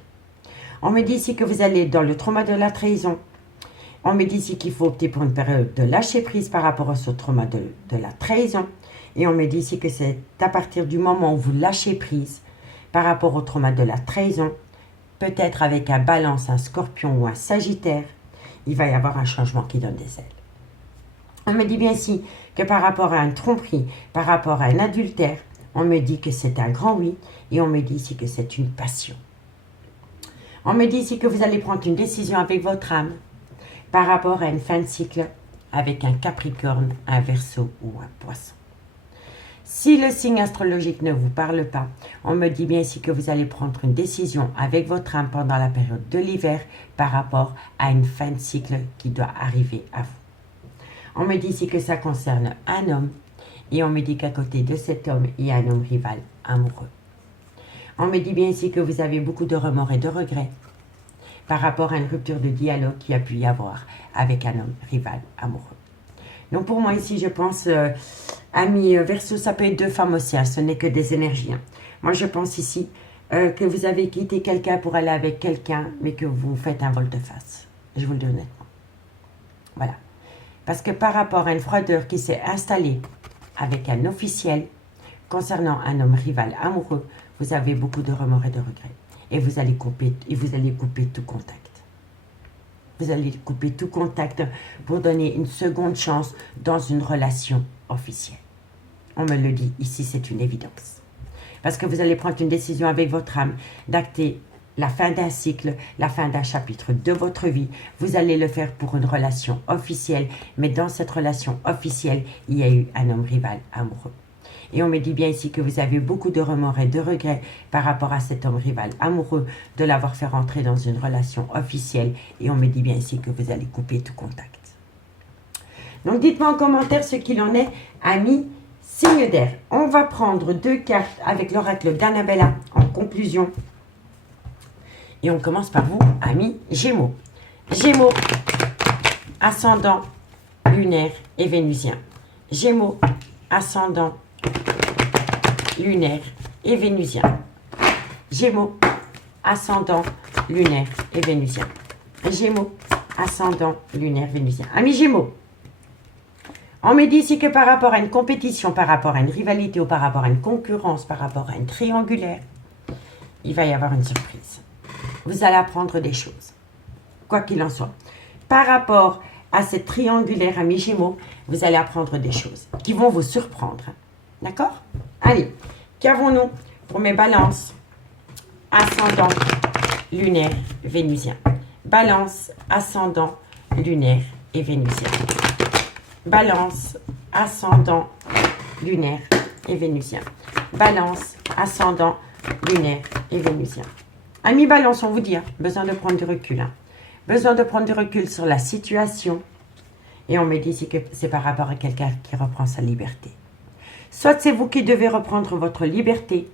On me dit ici que vous allez dans le trauma de la trahison. On me dit ici qu'il faut opter pour une période de lâcher prise par rapport à ce trauma de la trahison. Et on me dit ici que c'est à partir du moment où vous lâchez prise par rapport au trauma de la trahison, peut-être avec un Balance, un Scorpion ou un Sagittaire, il va y avoir un changement qui donne des ailes. On me dit bien ici que par rapport à une tromperie, par rapport à un adultère, on me dit que c'est un grand oui et on me dit ici que c'est une passion. On me dit ici que vous allez prendre une décision avec votre âme par rapport à une fin de cycle avec un Capricorne, un Verseau ou un Poisson. Si le signe astrologique ne vous parle pas, on me dit bien ici que vous allez prendre une décision avec votre âme pendant la période de l'hiver par rapport à une fin de cycle qui doit arriver à vous. On me dit ici que ça concerne un homme et on me dit qu'à côté de cet homme, il y a un homme rival amoureux. On me dit bien ici que vous avez beaucoup de remords et de regrets par rapport à une rupture de dialogue qui a pu y avoir avec un homme rival amoureux. Donc pour moi ici, je pense, amis Verseau, ça peut être deux femmes aussi, hein, ce n'est que des énergies. Hein. Moi je pense ici que vous avez quitté quelqu'un pour aller avec quelqu'un, mais que vous faites un volte-face. Je vous le dis honnêtement. Voilà. Parce que par rapport à une froideur qui s'est installée avec un officiel concernant un homme rival amoureux, vous avez beaucoup de remords et de regrets. Et vous allez couper tout contact. Vous allez couper tout contact pour donner une seconde chance dans une relation officielle. On me le dit, ici c'est une évidence. Parce que vous allez prendre une décision avec votre âme d'acter la fin d'un cycle, la fin d'un chapitre de votre vie. Vous allez le faire pour une relation officielle, mais dans cette relation officielle, il y a eu un homme rival amoureux. Et on me dit bien ici que vous avez beaucoup de remords et de regrets par rapport à cet homme rival amoureux, de l'avoir fait rentrer dans une relation officielle. Et on me dit bien ici que vous allez couper tout contact. Donc dites-moi en commentaire ce qu'il en est, amis, signe d'air. On va prendre deux cartes avec l'oracle d'Annabella en conclusion. Et on commence par vous, amis Gémeaux. Gémeaux, ascendant, lunaire et vénusien. Gémeaux, ascendant, lunaire et vénusien. Gémeaux, ascendant, lunaire et vénusien. Gémeaux, ascendant, lunaire, vénusien. Amis Gémeaux, on me dit ici que par rapport à une compétition, par rapport à une rivalité ou par rapport à une concurrence, par rapport à une triangulaire, il va y avoir une surprise. Vous allez apprendre des choses, quoi qu'il en soit. Par rapport à cette triangulaire, amis Gémeaux, vous allez apprendre des choses qui vont vous surprendre. D'accord? Allez, qu'avons-nous pour mes balances ascendant, lunaire, vénusien. Balance, ascendant, lunaire et vénusien. Balance, ascendant, lunaire et vénusien. Balance, ascendant, lunaire et vénusien. Amis Balance, on vous dit, hein, besoin de prendre du recul. Hein. Besoin de prendre du recul sur la situation. Et on me dit ici que c'est par rapport à quelqu'un qui reprend sa liberté. Soit c'est vous qui devez reprendre votre liberté,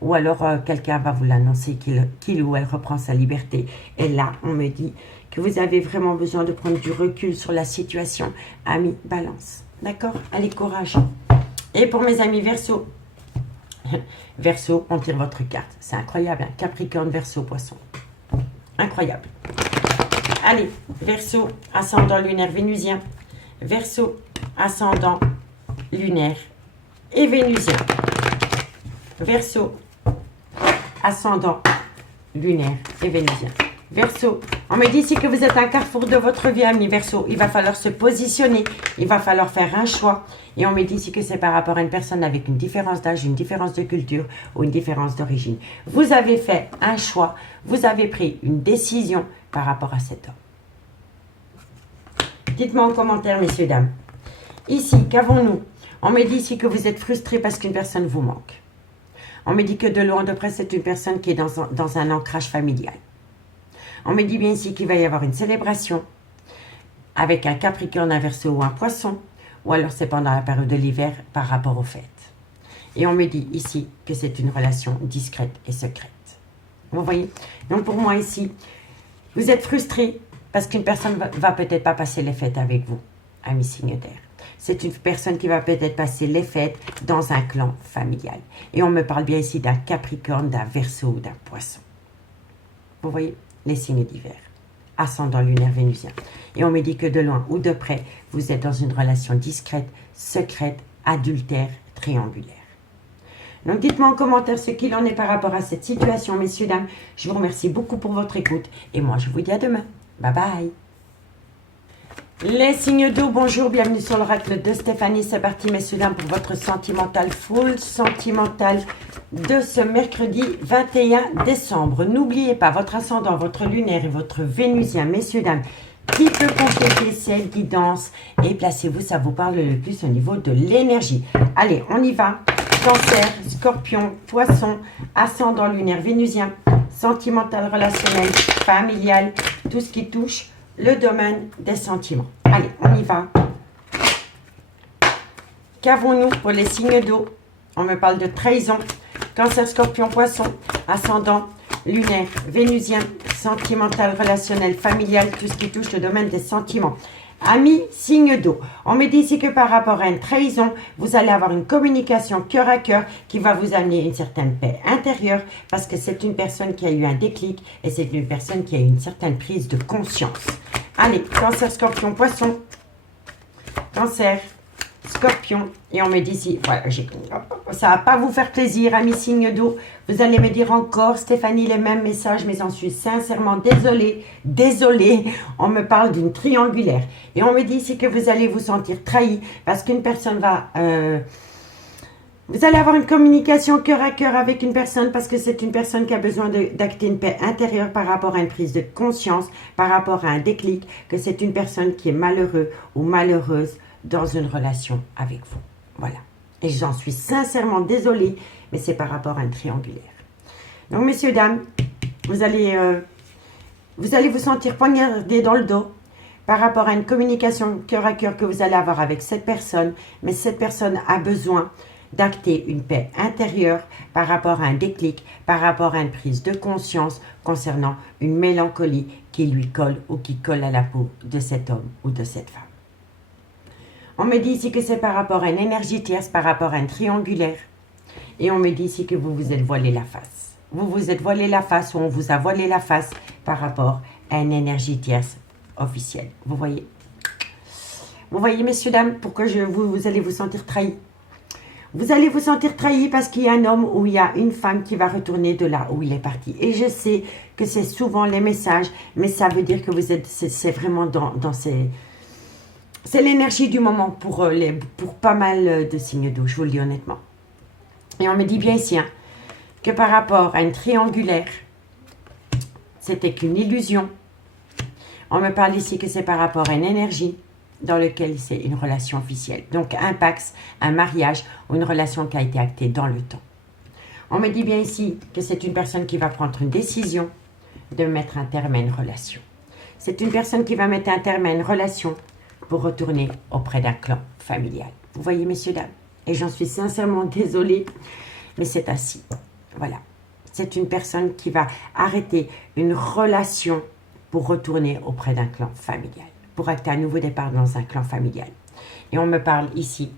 ou alors quelqu'un va vous l'annoncer qu'il ou elle reprend sa liberté. Et là, on me dit que vous avez vraiment besoin de prendre du recul sur la situation. Amis Balance, d'accord? Allez, courage. Et pour mes amis Verseau, Verseau, on tire votre carte. C'est incroyable, hein? Capricorne, Verseau, Poisson. Incroyable. Allez, Verseau, ascendant lunaire vénusien. Verseau, ascendant lunaire et vénusien. Verseau, ascendant lunaire et vénusien. Verseau, on me dit ici que vous êtes un carrefour de votre vie, ami Verseau. Il va falloir se positionner, il va falloir faire un choix. Et on me dit ici que c'est par rapport à une personne avec une différence d'âge, une différence de culture ou une différence d'origine. Vous avez fait un choix, vous avez pris une décision par rapport à cet homme. Dites-moi en commentaire, messieurs, dames. Ici, qu'avons-nous? On me dit ici que vous êtes frustré parce qu'une personne vous manque. On me dit que de loin de près, c'est une personne qui est dans un ancrage familial. On me dit bien ici qu'il va y avoir une célébration avec un Capricorne, un Verseau ou un Poisson, ou alors c'est pendant la période de l'hiver par rapport aux fêtes. Et on me dit ici que c'est une relation discrète et secrète. Vous voyez? Donc pour moi ici, vous êtes frustré parce qu'une personne va peut-être pas passer les fêtes avec vous, ami signe d'air. C'est une personne qui va peut-être passer les fêtes dans un clan familial. Et on me parle bien ici d'un Capricorne, d'un Verseau ou d'un Poisson. Vous voyez? Les signes d'hiver, ascendant lunaire vénusien. Et on me dit que de loin ou de près, vous êtes dans une relation discrète, secrète, adultère, triangulaire. Donc dites-moi en commentaire ce qu'il en est par rapport à cette situation, messieurs, dames. Je vous remercie beaucoup pour votre écoute. Et moi, je vous dis à demain. Bye bye. Les signes d'eau, bonjour, bienvenue sur l'oracle de Stéphanie. C'est parti, messieurs, dames, pour votre sentimental, full sentimental de ce mercredi 21 décembre. N'oubliez pas votre ascendant, votre lunaire et votre vénusien, messieurs, dames, qui peut compléter ciel, guidance et placez-vous, ça vous parle le plus au niveau de l'énergie. Allez, on y va. Cancer, Scorpion, Poisson, ascendant lunaire vénusien, sentimental, relationnel, familial, tout ce qui touche le domaine des sentiments. Allez, on y va. Qu'avons-nous pour les signes d'eau? On me parle de trahison. Cancer, Scorpion, Poisson, ascendant, lunaire, vénusien, sentimental, relationnel, familial, tout ce qui touche le domaine des sentiments. Amis, signe d'eau. On me dit ici que par rapport à une trahison, vous allez avoir une communication cœur à cœur qui va vous amener une certaine paix intérieure parce que c'est une personne qui a eu un déclic et c'est une personne qui a eu une certaine prise de conscience. Allez, Cancer, Scorpion, Poisson, Cancer, Scorpion, et on me dit ici, voilà, ça va pas vous faire plaisir, amis signe d'eau. Vous allez me dire encore, Stéphanie, les mêmes messages, mais j'en suis sincèrement désolée, désolée. On me parle d'une triangulaire. Et on me dit ici que vous allez vous sentir trahi parce qu'une personne va... vous allez avoir une communication cœur à cœur avec une personne parce que c'est une personne qui a besoin d'acter une paix intérieure par rapport à une prise de conscience, par rapport à un déclic, que c'est une personne qui est malheureux ou malheureuse dans une relation avec vous. Voilà. Et j'en suis sincèrement désolée, mais c'est par rapport à un triangulaire. Donc, messieurs, dames, vous allez vous sentir poignardé dans le dos par rapport à une communication cœur à cœur que vous allez avoir avec cette personne, mais cette personne a besoin d'acter une paix intérieure par rapport à un déclic, par rapport à une prise de conscience concernant une mélancolie qui lui colle ou qui colle à la peau de cet homme ou de cette femme. On me dit ici que c'est par rapport à une énergie tierce, par rapport à un triangulaire. Et on me dit ici que vous vous êtes voilé la face. Vous vous êtes voilé la face ou on vous a voilé la face par rapport à une énergie tierce officielle. Vous voyez? Vous voyez, messieurs, dames, pourquoi vous allez vous sentir trahi? Vous allez vous sentir trahi parce qu'il y a un homme ou il y a une femme qui va retourner de là où il est parti. Et je sais que c'est souvent les messages, mais ça veut dire que vous êtes, c'est vraiment dans ces... C'est l'énergie du moment pour pas mal de signes d'eau, je vous le dis honnêtement. Et on me dit bien ici que par rapport à une triangulaire, c'était qu'une illusion. On me parle ici que c'est par rapport à une énergie dans laquelle c'est une relation officielle. Donc un pax, un mariage ou une relation qui a été actée dans le temps. On me dit bien ici que c'est une personne qui va prendre une décision de mettre un terme à une relation. C'est une personne qui va mettre un terme à une relation pour retourner auprès d'un clan familial. Vous voyez, messieurs, dames? Et j'en suis sincèrement désolée, mais c'est ainsi. Voilà. C'est une personne qui va arrêter une relation pour retourner auprès d'un clan familial, pour acter un nouveau départ dans un clan familial. Et on me parle ici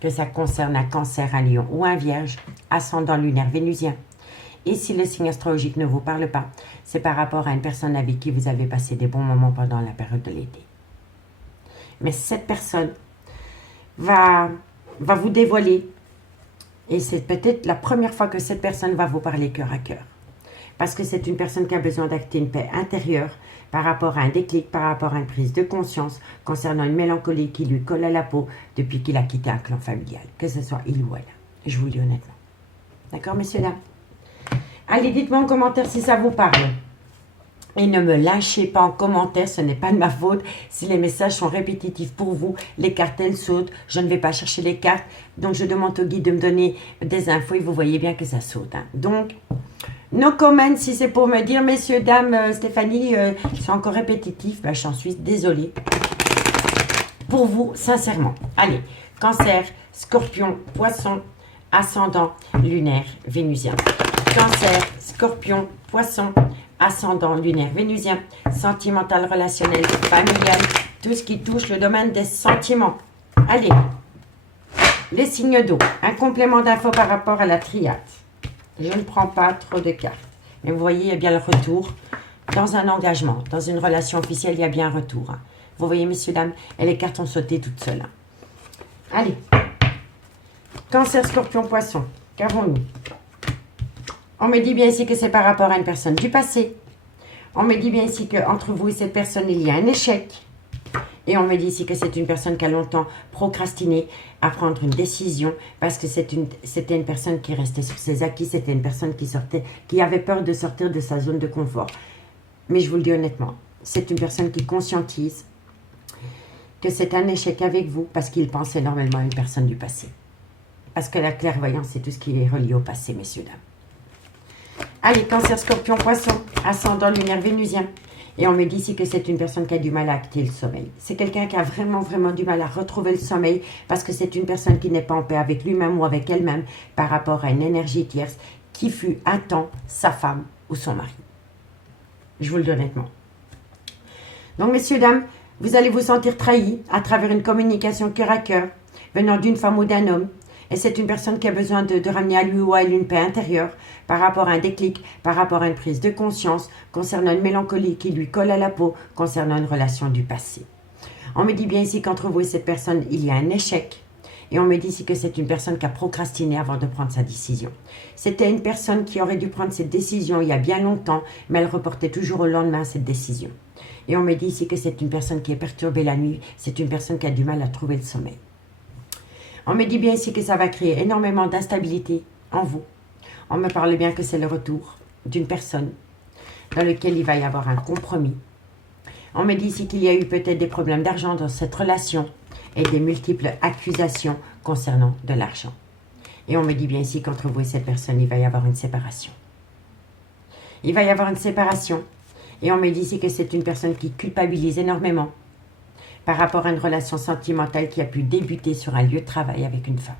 que ça concerne un cancer, un lion ou un vierge, ascendant lunaire vénusien. Et si le signe astrologique ne vous parle pas, c'est par rapport à une personne avec qui vous avez passé des bons moments pendant la période de l'été. Mais cette personne va vous dévoiler, et c'est peut-être la première fois que cette personne va vous parler cœur à cœur. Parce que c'est une personne qui a besoin d'acter une paix intérieure par rapport à un déclic, par rapport à une prise de conscience concernant une mélancolie qui lui colle à la peau depuis qu'il a quitté un clan familial, que ce soit il ou elle. Je vous le dis honnêtement. D'accord, messieurs, dames? Allez, dites-moi en commentaire si ça vous parle. Et ne me lâchez pas en commentaire, ce n'est pas de ma faute. Si les messages sont répétitifs pour vous, les cartes, elles sautent. Je ne vais pas chercher les cartes. Donc, je demande au guide de me donner des infos et vous voyez bien que ça saute. Hein. Donc, no comment si c'est pour me dire, messieurs, dames, Stéphanie, c'est encore répétitif. Ben, j'en suis désolée. Pour vous, sincèrement. Allez, Cancer, Scorpion, Poisson, ascendant lunaire vénusien. Cancer, Scorpion, Poisson, ascendant lunaire vénusien, sentimental, relationnel, familial, tout ce qui touche le domaine des sentiments. Allez, les signes d'eau, un complément d'infos par rapport à la triade. Je ne prends pas trop de cartes, mais vous voyez, il y a bien le retour dans un engagement, dans une relation officielle, il y a bien un retour. Hein. Vous voyez, messieurs, dames, et les cartes ont sauté toutes seules. Hein. Allez, Cancer, Scorpion, Poisson, qu'avons-nous? On me dit bien ici que c'est par rapport à une personne du passé. On me dit bien ici qu'entre vous et cette personne, il y a un échec. Et on me dit ici que c'est une personne qui a longtemps procrastiné à prendre une décision parce que c'était une personne qui restait sur ses acquis. C'était une personne qui avait peur de sortir de sa zone de confort. Mais je vous le dis honnêtement, c'est une personne qui conscientise que c'est un échec avec vous parce qu'il pense énormément à une personne du passé. Parce que la clairvoyance, c'est tout ce qui est relié au passé, messieurs, dames. Allez, Cancer, Scorpion, Poisson, ascendant lunaire vénusien. Et on me dit ici que c'est une personne qui a du mal à acter le sommeil. C'est quelqu'un qui a vraiment, vraiment du mal à retrouver le sommeil parce que c'est une personne qui n'est pas en paix avec lui-même ou avec elle-même par rapport à une énergie tierce qui fut un temps sa femme ou son mari. Je vous le dis honnêtement. Donc, messieurs, dames, vous allez vous sentir trahis à travers une communication cœur à cœur venant d'une femme ou d'un homme. Et c'est une personne qui a besoin de ramener à lui ou à elle une paix intérieure par rapport à un déclic, par rapport à une prise de conscience, concernant une mélancolie qui lui colle à la peau, concernant une relation du passé. On me dit bien ici qu'entre vous et cette personne, il y a un échec. Et on me dit ici que c'est une personne qui a procrastiné avant de prendre sa décision. C'était une personne qui aurait dû prendre cette décision il y a bien longtemps, mais elle reportait toujours au lendemain cette décision. Et on me dit ici que c'est une personne qui est perturbée la nuit, c'est une personne qui a du mal à trouver le sommeil. On me dit bien ici que ça va créer énormément d'instabilité en vous. On me parle bien que c'est le retour d'une personne dans lequel il va y avoir un compromis. On me dit ici qu'il y a eu peut-être des problèmes d'argent dans cette relation et des multiples accusations concernant de l'argent. Et on me dit bien ici qu'entre vous et cette personne, il va y avoir une séparation. Il va y avoir une séparation. Et on me dit ici que c'est une personne qui culpabilise énormément par rapport à une relation sentimentale qui a pu débuter sur un lieu de travail avec une femme.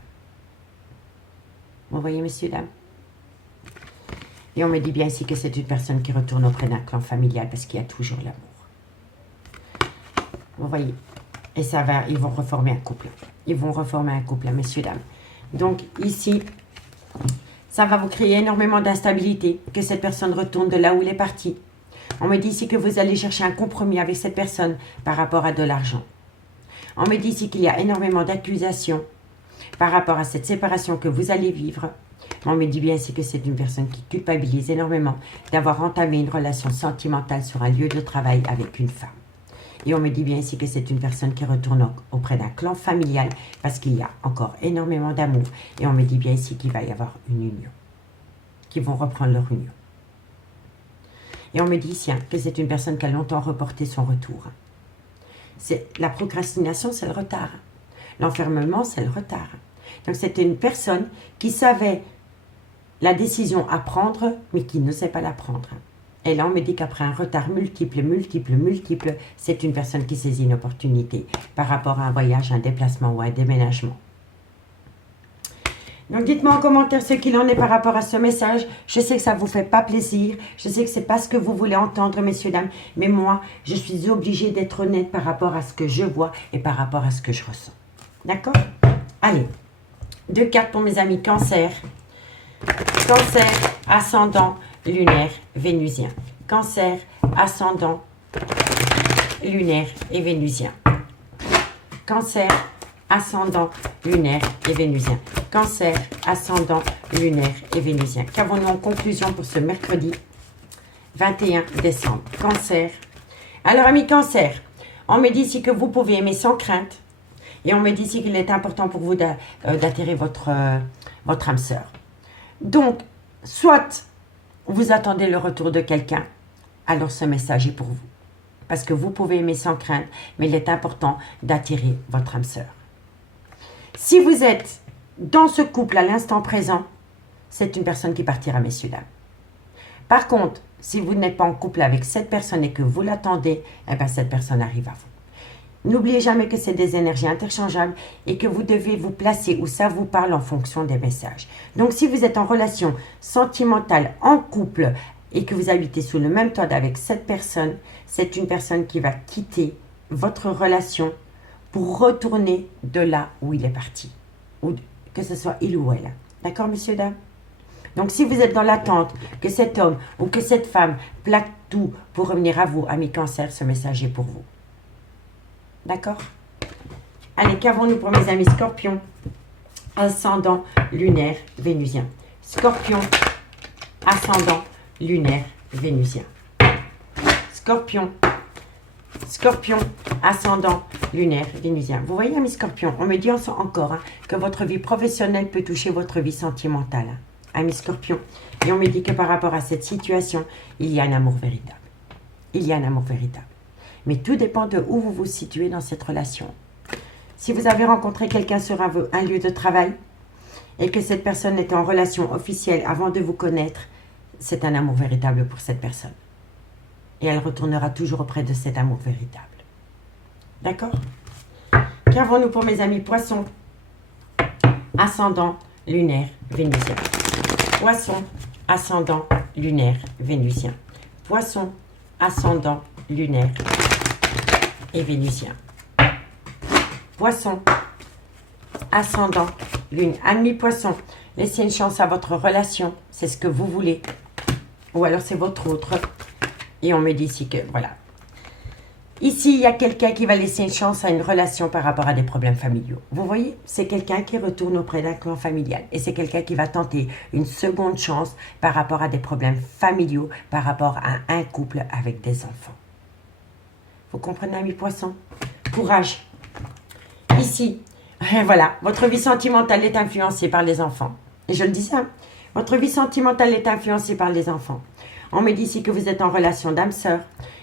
Vous voyez, messieurs, dames? Et on me dit bien ici que c'est une personne qui retourne auprès d'un clan familial parce qu'il y a toujours l'amour. Vous voyez? Et ça va, ils vont reformer un couple. Ils vont reformer un couple, messieurs, dames. Donc, ici, ça va vous créer énormément d'instabilité, que cette personne retourne de là où elle est partie. On me dit ici que vous allez chercher un compromis avec cette personne par rapport à de l'argent. On me dit ici qu'il y a énormément d'accusations par rapport à cette séparation que vous allez vivre. On me dit bien ici que c'est une personne qui culpabilise énormément d'avoir entamé une relation sentimentale sur un lieu de travail avec une femme. Et on me dit bien ici que c'est une personne qui retourne auprès d'un clan familial parce qu'il y a encore énormément d'amour. Et on me dit bien ici qu'il va y avoir une union, qu'ils vont reprendre leur union. Et on me dit ici que c'est une personne qui a longtemps reporté son retour. La procrastination, c'est le retard. L'enfermement, c'est le retard. Donc, c'était une personne qui savait la décision à prendre, mais qui ne sait pas la prendre. Et là, on me dit qu'après un retard multiple, c'est une personne qui saisit une opportunité par rapport à un voyage, un déplacement ou un déménagement. Donc, dites-moi en commentaire ce qu'il en est par rapport à ce message. Je sais que ça ne vous fait pas plaisir. Je sais que ce n'est pas ce que vous voulez entendre, messieurs, dames. Mais moi, je suis obligée d'être honnête par rapport à ce que je vois et par rapport à ce que je ressens. D'accord? Allez, 2 cartes pour mes amis Cancer. Cancer, ascendant, lunaire, vénusien. Cancer, ascendant, lunaire et vénusien. Cancer, ascendant, lunaire et vénusien. Cancer, ascendant, lunaire et vénusien. Qu'avons-nous en conclusion pour ce mercredi 21 décembre? Cancer. Alors, amis Cancer, on me dit ici que vous pouvez aimer sans crainte. Et on me dit ici qu'il est important pour vous d'attirer votre âme sœur. Donc, soit vous attendez le retour de quelqu'un, alors ce message est pour vous. Parce que vous pouvez aimer sans crainte, mais il est important d'attirer votre âme sœur. Si vous êtes dans ce couple à l'instant présent, c'est une personne qui partira, messieurs, dames. Par contre, si vous n'êtes pas en couple avec cette personne et que vous l'attendez, eh bien, cette personne arrive à vous. N'oubliez jamais que c'est des énergies interchangeables et que vous devez vous placer où ça vous parle en fonction des messages. Donc, si vous êtes en relation sentimentale, en couple et que vous habitez sous le même toit avec cette personne, c'est une personne qui va quitter votre relation pour retourner de là où il est parti. Ou que ce soit il ou elle. D'accord, messieurs, dames? Donc, si vous êtes dans l'attente que cet homme ou que cette femme plaque tout pour revenir à vous, amis Cancer, ce message est pour vous. D'accord? Allez, qu'avons-nous pour mes amis Scorpion? Ascendant, lunaire, vénusien. Scorpion, ascendant, lunaire, vénusien. Scorpion, Scorpion, ascendant, lunaire, vénusien. Vous voyez, amis Scorpion, on me dit encore que votre vie professionnelle peut toucher votre vie sentimentale. Amis Scorpion, et on me dit que par rapport à cette situation, il y a un amour véritable. Il y a un amour véritable. Mais tout dépend de où vous vous situez dans cette relation. Si vous avez rencontré quelqu'un sur un lieu de travail et que cette personne était en relation officielle avant de vous connaître, c'est un amour véritable pour cette personne. Et elle retournera toujours auprès de cet amour véritable. D'accord? Qu'avons-nous pour mes amis Poissons? Ascendant, lunaire, vénusien. Poisson, ascendant, lunaire, vénusien. Poisson, ascendant, lunaire et vénusien. Poisson, ascendant, lune. Amis Poisson, laissez une chance à votre relation, c'est ce que vous voulez. Ou alors c'est votre autre. Et on me dit ici que, voilà. Ici, il y a quelqu'un qui va laisser une chance à une relation par rapport à des problèmes familiaux. Vous voyez, c'est quelqu'un qui retourne auprès d'un clan familial. Et c'est quelqu'un qui va tenter une seconde chance par rapport à des problèmes familiaux, par rapport à un couple avec des enfants. Vous comprenez, amis Poissons? Courage. Ici, voilà, votre vie sentimentale est influencée par les enfants. Et je le dis ça, votre vie sentimentale est influencée par les enfants. On me dit ici que vous êtes en relation d'âme-sœur.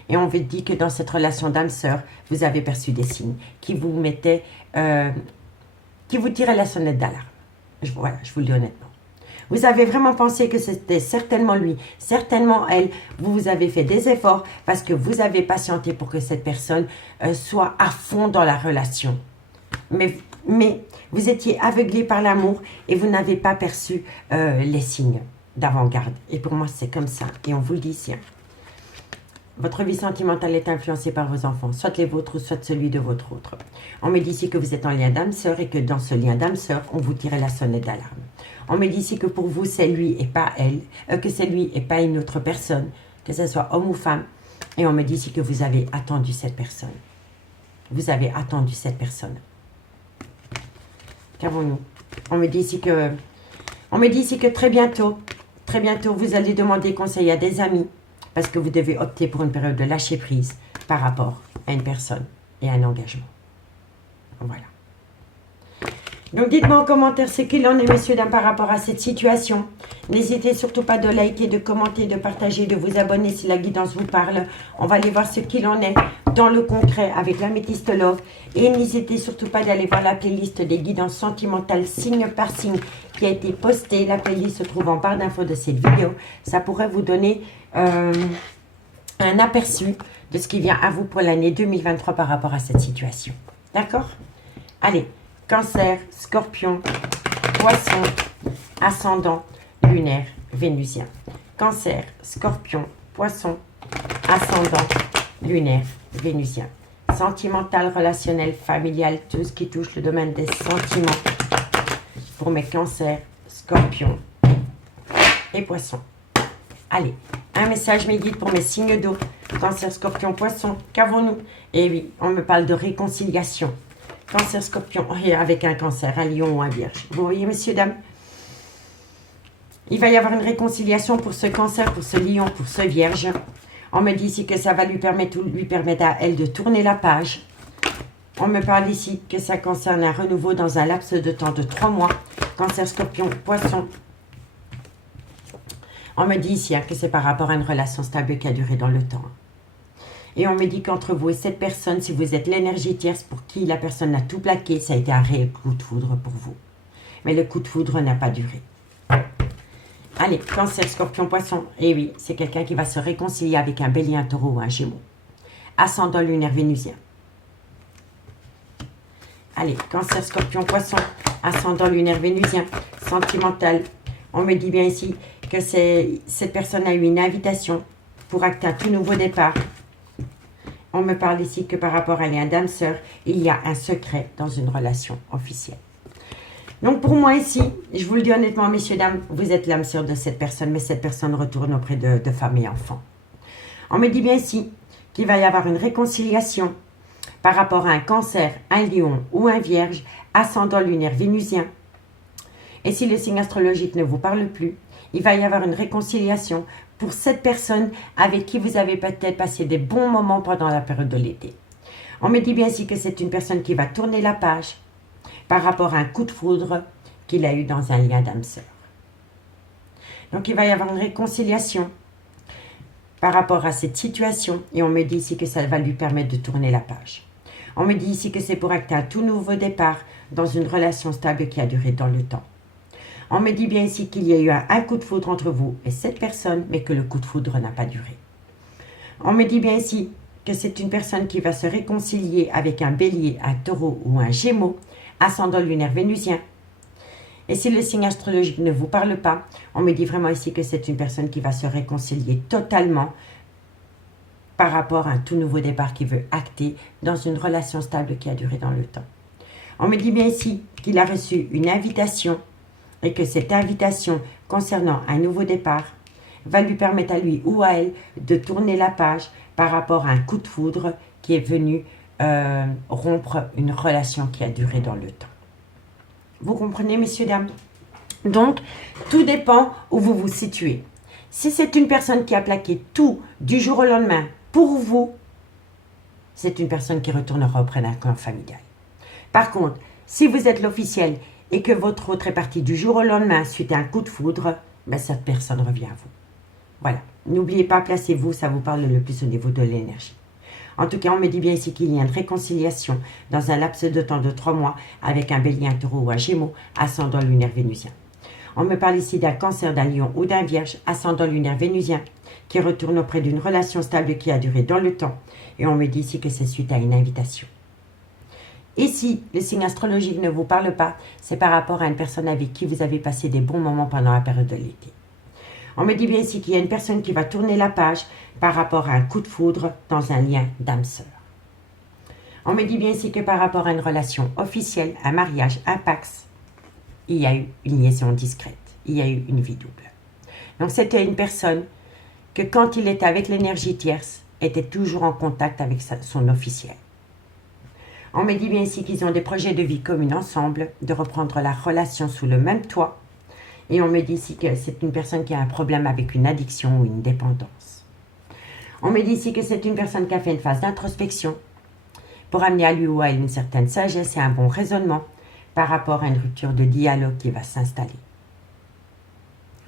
Et on vous dit que dans cette relation d'âme-sœur, vous avez perçu des signes qui vous mettaient, qui vous tiraient la sonnette d'alarme. Voilà, je vous le dis honnêtement. Vous avez vraiment pensé que c'était certainement lui, certainement elle. Vous avez fait des efforts parce que vous avez patienté pour que cette personne soit à fond dans la relation. Mais vous étiez aveuglé par l'amour et vous n'avez pas perçu les signes d'avant-garde. Et pour moi, c'est comme ça. Et on vous le dit ici. Votre vie sentimentale est influencée par vos enfants, soit les vôtres, soit celui de votre autre. On me dit ici que vous êtes en lien d'âme-sœur et que dans ce lien d'âme-sœur, on vous tirait la sonnette d'alarme. On me dit ici que pour vous, c'est lui et pas elle, que c'est lui et pas une autre personne, que ce soit homme ou femme. Et on me dit ici que vous avez attendu cette personne. Vous avez attendu cette personne. Qu'avons-nous? On me dit ici que très bientôt, vous allez demander conseil à des amis. Parce que vous devez opter pour une période de lâcher prise par rapport à une personne et à un engagement. Voilà. Donc dites-moi en commentaire ce qu'il en est, messieurs, dames, par rapport à cette situation. N'hésitez surtout pas de liker, de commenter, de partager, de vous abonner si la guidance vous parle. On va aller voir ce qu'il en est dans le concret avec l'améthyste love. Et n'hésitez surtout pas d'aller voir la playlist des guidances sentimentales signe par signe qui a été postée. La playlist se trouve en barre d'infos de cette vidéo. Ça pourrait vous donner un aperçu de ce qui vient à vous pour l'année 2023 par rapport à cette situation. D'accord? Allez. Cancer, Scorpion, Poisson, ascendant lunaire vénusien. Cancer, Scorpion, Poisson, ascendant lunaire vénusien. Sentimental, relationnel, familial, tout ce qui touche le domaine des sentiments pour mes cancers, Scorpion et Poisson. Allez, un message mes guides pour mes signes d'eau. Cancer, Scorpion, Poisson, qu'avons-nous? Eh oui, on me parle de réconciliation. Cancer, Scorpion, avec un cancer, un lion ou un vierge. Vous voyez, messieurs, dames, il va y avoir une réconciliation pour ce cancer, pour ce lion, pour ce vierge. On me dit ici que ça va lui permettre à elle de tourner la page. On me parle ici que ça concerne un renouveau dans un laps de temps de 3 mois. Cancer, Scorpion, Poisson. On me dit ici que c'est par rapport à une relation stable qui a duré dans le temps. Et on me dit qu'entre vous et cette personne, si vous êtes l'énergie tierce pour qui la personne a tout plaqué, ça a été un réel coup de foudre pour vous. Mais le coup de foudre n'a pas duré. Allez, Cancer, Scorpion, Poisson. Et oui, c'est quelqu'un qui va se réconcilier avec un Bélier, un Taureau ou un Gémeaux. Ascendant lunaire vénusien. Allez, Cancer, Scorpion, Poisson. Ascendant lunaire vénusien. Sentimental. On me dit bien ici que cette personne a eu une invitation pour acter un tout nouveau départ. On me parle ici que par rapport à un dame sœur, il y a un secret dans une relation officielle. Donc pour moi ici, je vous le dis honnêtement, messieurs, dames, vous êtes l'âme sœur de cette personne, mais cette personne retourne auprès de femmes et enfants. On me dit bien ici qu'il va y avoir une réconciliation par rapport à un cancer, un lion ou un vierge, ascendant lunaire vénusien. Et si le signe astrologique ne vous parle plus, il va y avoir une réconciliation pour cette personne avec qui vous avez peut-être passé des bons moments pendant la période de l'été. On me dit bien ici que c'est une personne qui va tourner la page par rapport à un coup de foudre qu'il a eu dans un lien d'âme sœur. Donc il va y avoir une réconciliation par rapport à cette situation et on me dit ici que ça va lui permettre de tourner la page. On me dit ici que c'est pour acter un tout nouveau départ dans une relation stable qui a duré dans le temps. On me dit bien ici qu'il y a eu un coup de foudre entre vous et cette personne, mais que le coup de foudre n'a pas duré. On me dit bien ici que c'est une personne qui va se réconcilier avec un Bélier, un Taureau ou un Gémeaux, ascendant lunaire vénusien. Et si le signe astrologique ne vous parle pas, on me dit vraiment ici que c'est une personne qui va se réconcilier totalement par rapport à un tout nouveau départ qui veut acter dans une relation stable qui a duré dans le temps. On me dit bien ici qu'il a reçu une invitation et que cette invitation concernant un nouveau départ va lui permettre à lui ou à elle de tourner la page par rapport à un coup de foudre qui est venu rompre une relation qui a duré dans le temps. Vous comprenez, messieurs, dames? Donc, tout dépend où vous vous situez. Si c'est une personne qui a plaqué tout du jour au lendemain pour vous, c'est une personne qui retournera auprès d'un clan familial. Par contre, si vous êtes l'officiel et que votre autre est parti du jour au lendemain suite à un coup de foudre, ben cette personne revient à vous. Voilà. N'oubliez pas, placez-vous, ça vous parle le plus au niveau de l'énergie. En tout cas, on me dit bien ici qu'il y a une réconciliation dans un laps de temps de 3 mois avec un Bélier, un Taureau ou un Gémeaux, ascendant lunaire vénusien. On me parle ici d'un cancer, d'un lion ou d'un vierge, ascendant lunaire vénusien, qui retourne auprès d'une relation stable qui a duré dans le temps. Et on me dit ici que c'est suite à une invitation. Et si le signe astrologique ne vous parle pas, c'est par rapport à une personne avec qui vous avez passé des bons moments pendant la période de l'été. On me dit bien ici qu'il y a une personne qui va tourner la page par rapport à un coup de foudre dans un lien d'âme sœur. On me dit bien ici que par rapport à une relation officielle, un mariage, un pax, il y a eu une liaison discrète, il y a eu une vie double. Donc c'était une personne que quand il était avec l'énergie tierce, était toujours en contact avec son officiel. On me dit bien ici qu'ils ont des projets de vie communs ensemble, de reprendre la relation sous le même toit. Et on me dit ici que c'est une personne qui a un problème avec une addiction ou une dépendance. On me dit ici que c'est une personne qui a fait une phase d'introspection pour amener à lui ou à elle une certaine sagesse et un bon raisonnement par rapport à une rupture de dialogue qui va s'installer.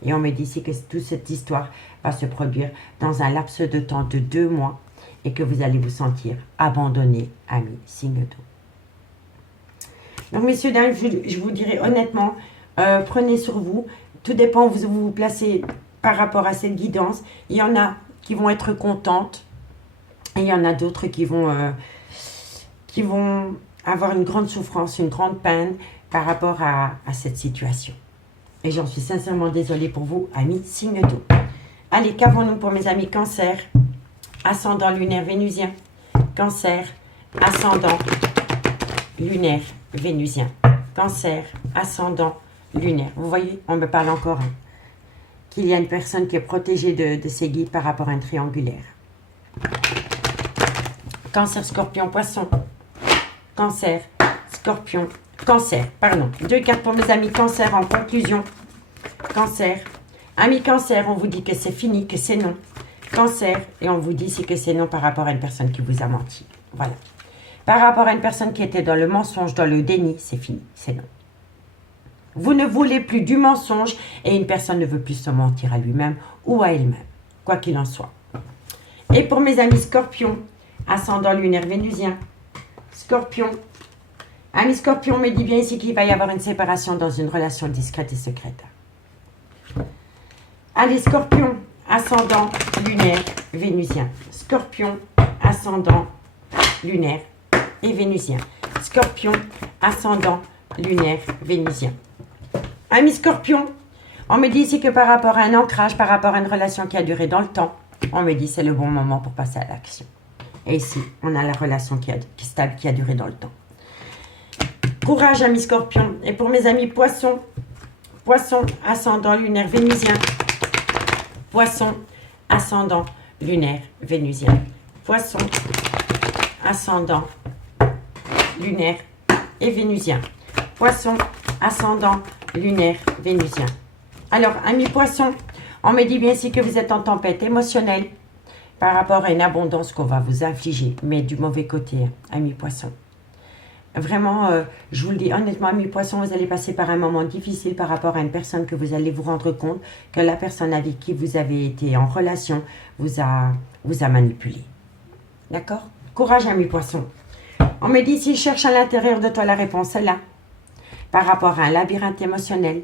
Et on me dit ici que toute cette histoire va se produire dans un laps de temps de 2 mois et que vous allez vous sentir abandonné, amis, signe d'eau. Donc, messieurs, dames, je vous dirais honnêtement, prenez sur vous. Tout dépend où vous vous placez par rapport à cette guidance. Il y en a qui vont être contentes et il y en a d'autres qui vont avoir une grande souffrance, une grande peine par rapport à cette situation. Et j'en suis sincèrement désolée pour vous, amis, signe d'eau. Allez, qu'avons-nous pour mes amis cancer, ascendant lunaire vénusien, cancer, ascendant lunaire vénusien, cancer, ascendant lunaire. Vous voyez, on me parle encore qu'il y a une personne qui est protégée de ses guides par rapport à un triangulaire. Cancer, scorpion, poisson, cancer, scorpion, cancer, pardon. 2 cartes pour mes amis cancer en conclusion. Cancer. Amis cancer, on vous dit que c'est fini, que c'est non. Cancer, et on vous dit ici que c'est non par rapport à une personne qui vous a menti. Voilà. Par rapport à une personne qui était dans le mensonge, dans le déni, c'est fini, c'est non. Vous ne voulez plus du mensonge et une personne ne veut plus se mentir à lui-même ou à elle-même, quoi qu'il en soit. Et pour mes amis scorpions, ascendant lunaire vénusien, scorpion. Amis scorpion, me dit bien ici qu'il va y avoir une séparation dans une relation discrète et secrète. Allez, scorpion, ascendant lunaire vénusien. Scorpion, ascendant lunaire et vénusien. Scorpion, ascendant lunaire vénusien. Amis scorpion, on me dit ici que par rapport à un ancrage, par rapport à une relation qui a duré dans le temps, on me dit c'est le bon moment pour passer à l'action. Et ici, on a la relation qui a duré dans le temps. Courage, amis scorpions. Et pour mes amis poissons, poisson, ascendant lunaire vénusien. Poisson, ascendant lunaire vénusien. Poisson, ascendant lunaire et vénusien. Poisson, ascendant lunaire vénusien. Alors, amis poissons, on me dit bien ici que vous êtes en tempête émotionnelle par rapport à une abondance qu'on va vous infliger, mais du mauvais côté, amis poissons. Vraiment, je vous le dis honnêtement, amis poissons, vous allez passer par un moment difficile par rapport à une personne que vous allez vous rendre compte que la personne avec qui vous avez été en relation vous a manipulé. D'accord? Courage, amis poissons. On me dit, s'il cherche à l'intérieur de toi, la réponse est là. Par rapport à un labyrinthe émotionnel,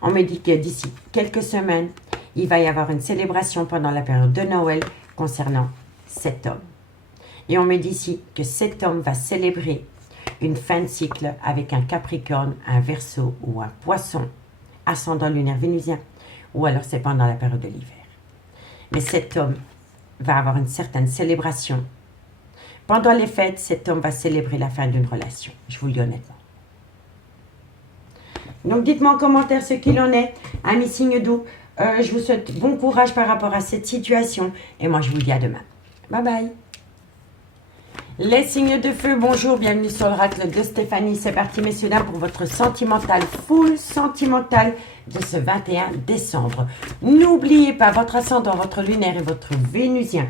on me dit que d'ici quelques semaines, il va y avoir une célébration pendant la période de Noël concernant cet homme. Et on me dit ici que cet homme va célébrer une fin de cycle avec un Capricorne, un Verseau ou un Poisson, ascendant lunaire vénusien, ou alors c'est pendant la période de l'hiver. Mais cet homme va avoir une certaine célébration. Pendant les fêtes, cet homme va célébrer la fin d'une relation, je vous le dis honnêtement. Donc dites-moi en commentaire ce qu'il en est, amis signes d'eau. Je vous souhaite bon courage par rapport à cette situation, et moi je vous dis à demain. Bye bye. Les signes de feu, bonjour, bienvenue sur l'oracle de Stéphanie. C'est parti, messieurs, dames, pour votre sentimental, full sentimental de ce 21 décembre. N'oubliez pas votre ascendant, votre lunaire et votre vénusien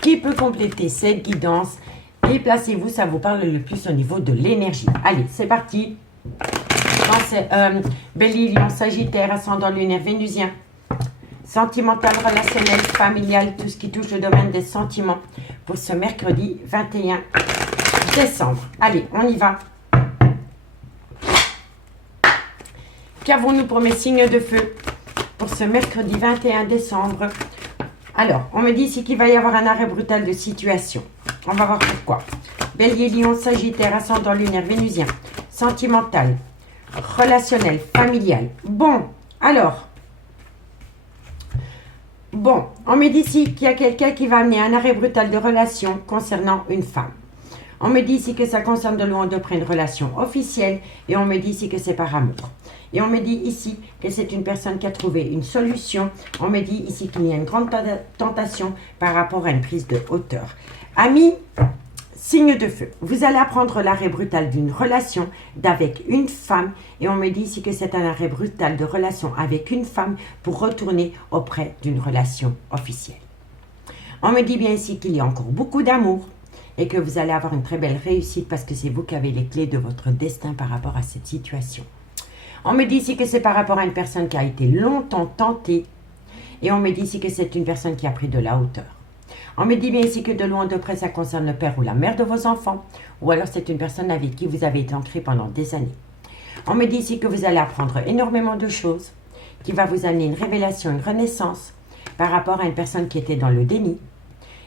qui peut compléter cette guidance. Et placez-vous, ça vous parle le plus au niveau de l'énergie. Allez, c'est parti. Bélier, Lion, Sagittaire, ascendant lunaire vénusien. Sentimental, relationnel, familial, tout ce qui touche le domaine des sentiments pour ce mercredi 21 décembre. Allez, on y va. Qu'avons-nous pour mes signes de feu pour ce mercredi 21 décembre? Alors, on me dit ici qu'il va y avoir un arrêt brutal de situation. On va voir pourquoi. Bélier, Lion, Sagittaire, ascendant lunaire vénusien. Sentimental, relationnel, familial. Bon, alors... Bon, on me dit ici qu'il y a quelqu'un qui va amener un arrêt brutal de relation concernant une femme. On me dit ici que ça concerne de loin de près une relation officielle et on me dit ici que c'est par amour. Et on me dit ici que c'est une personne qui a trouvé une solution. On me dit ici qu'il y a une grande tentation par rapport à une prise de hauteur. Amis, signe de feu, vous allez apprendre l'arrêt brutal d'une relation d'avec une femme et on me dit ici que c'est un arrêt brutal de relation avec une femme pour retourner auprès d'une relation officielle. On me dit bien ici qu'il y a encore beaucoup d'amour, et que vous allez avoir une très belle réussite parce que c'est vous qui avez les clés de votre destin par rapport à cette situation. On me dit ici que c'est par rapport à une personne qui a été longtemps tentée et on me dit ici que c'est une personne qui a pris de la hauteur. On me dit bien ici que de loin de près ça concerne le père ou la mère de vos enfants ou alors c'est une personne avec qui vous avez été ancré pendant des années. On me dit ici que vous allez apprendre énormément de choses qui va vous amener une révélation, une renaissance par rapport à une personne qui était dans le déni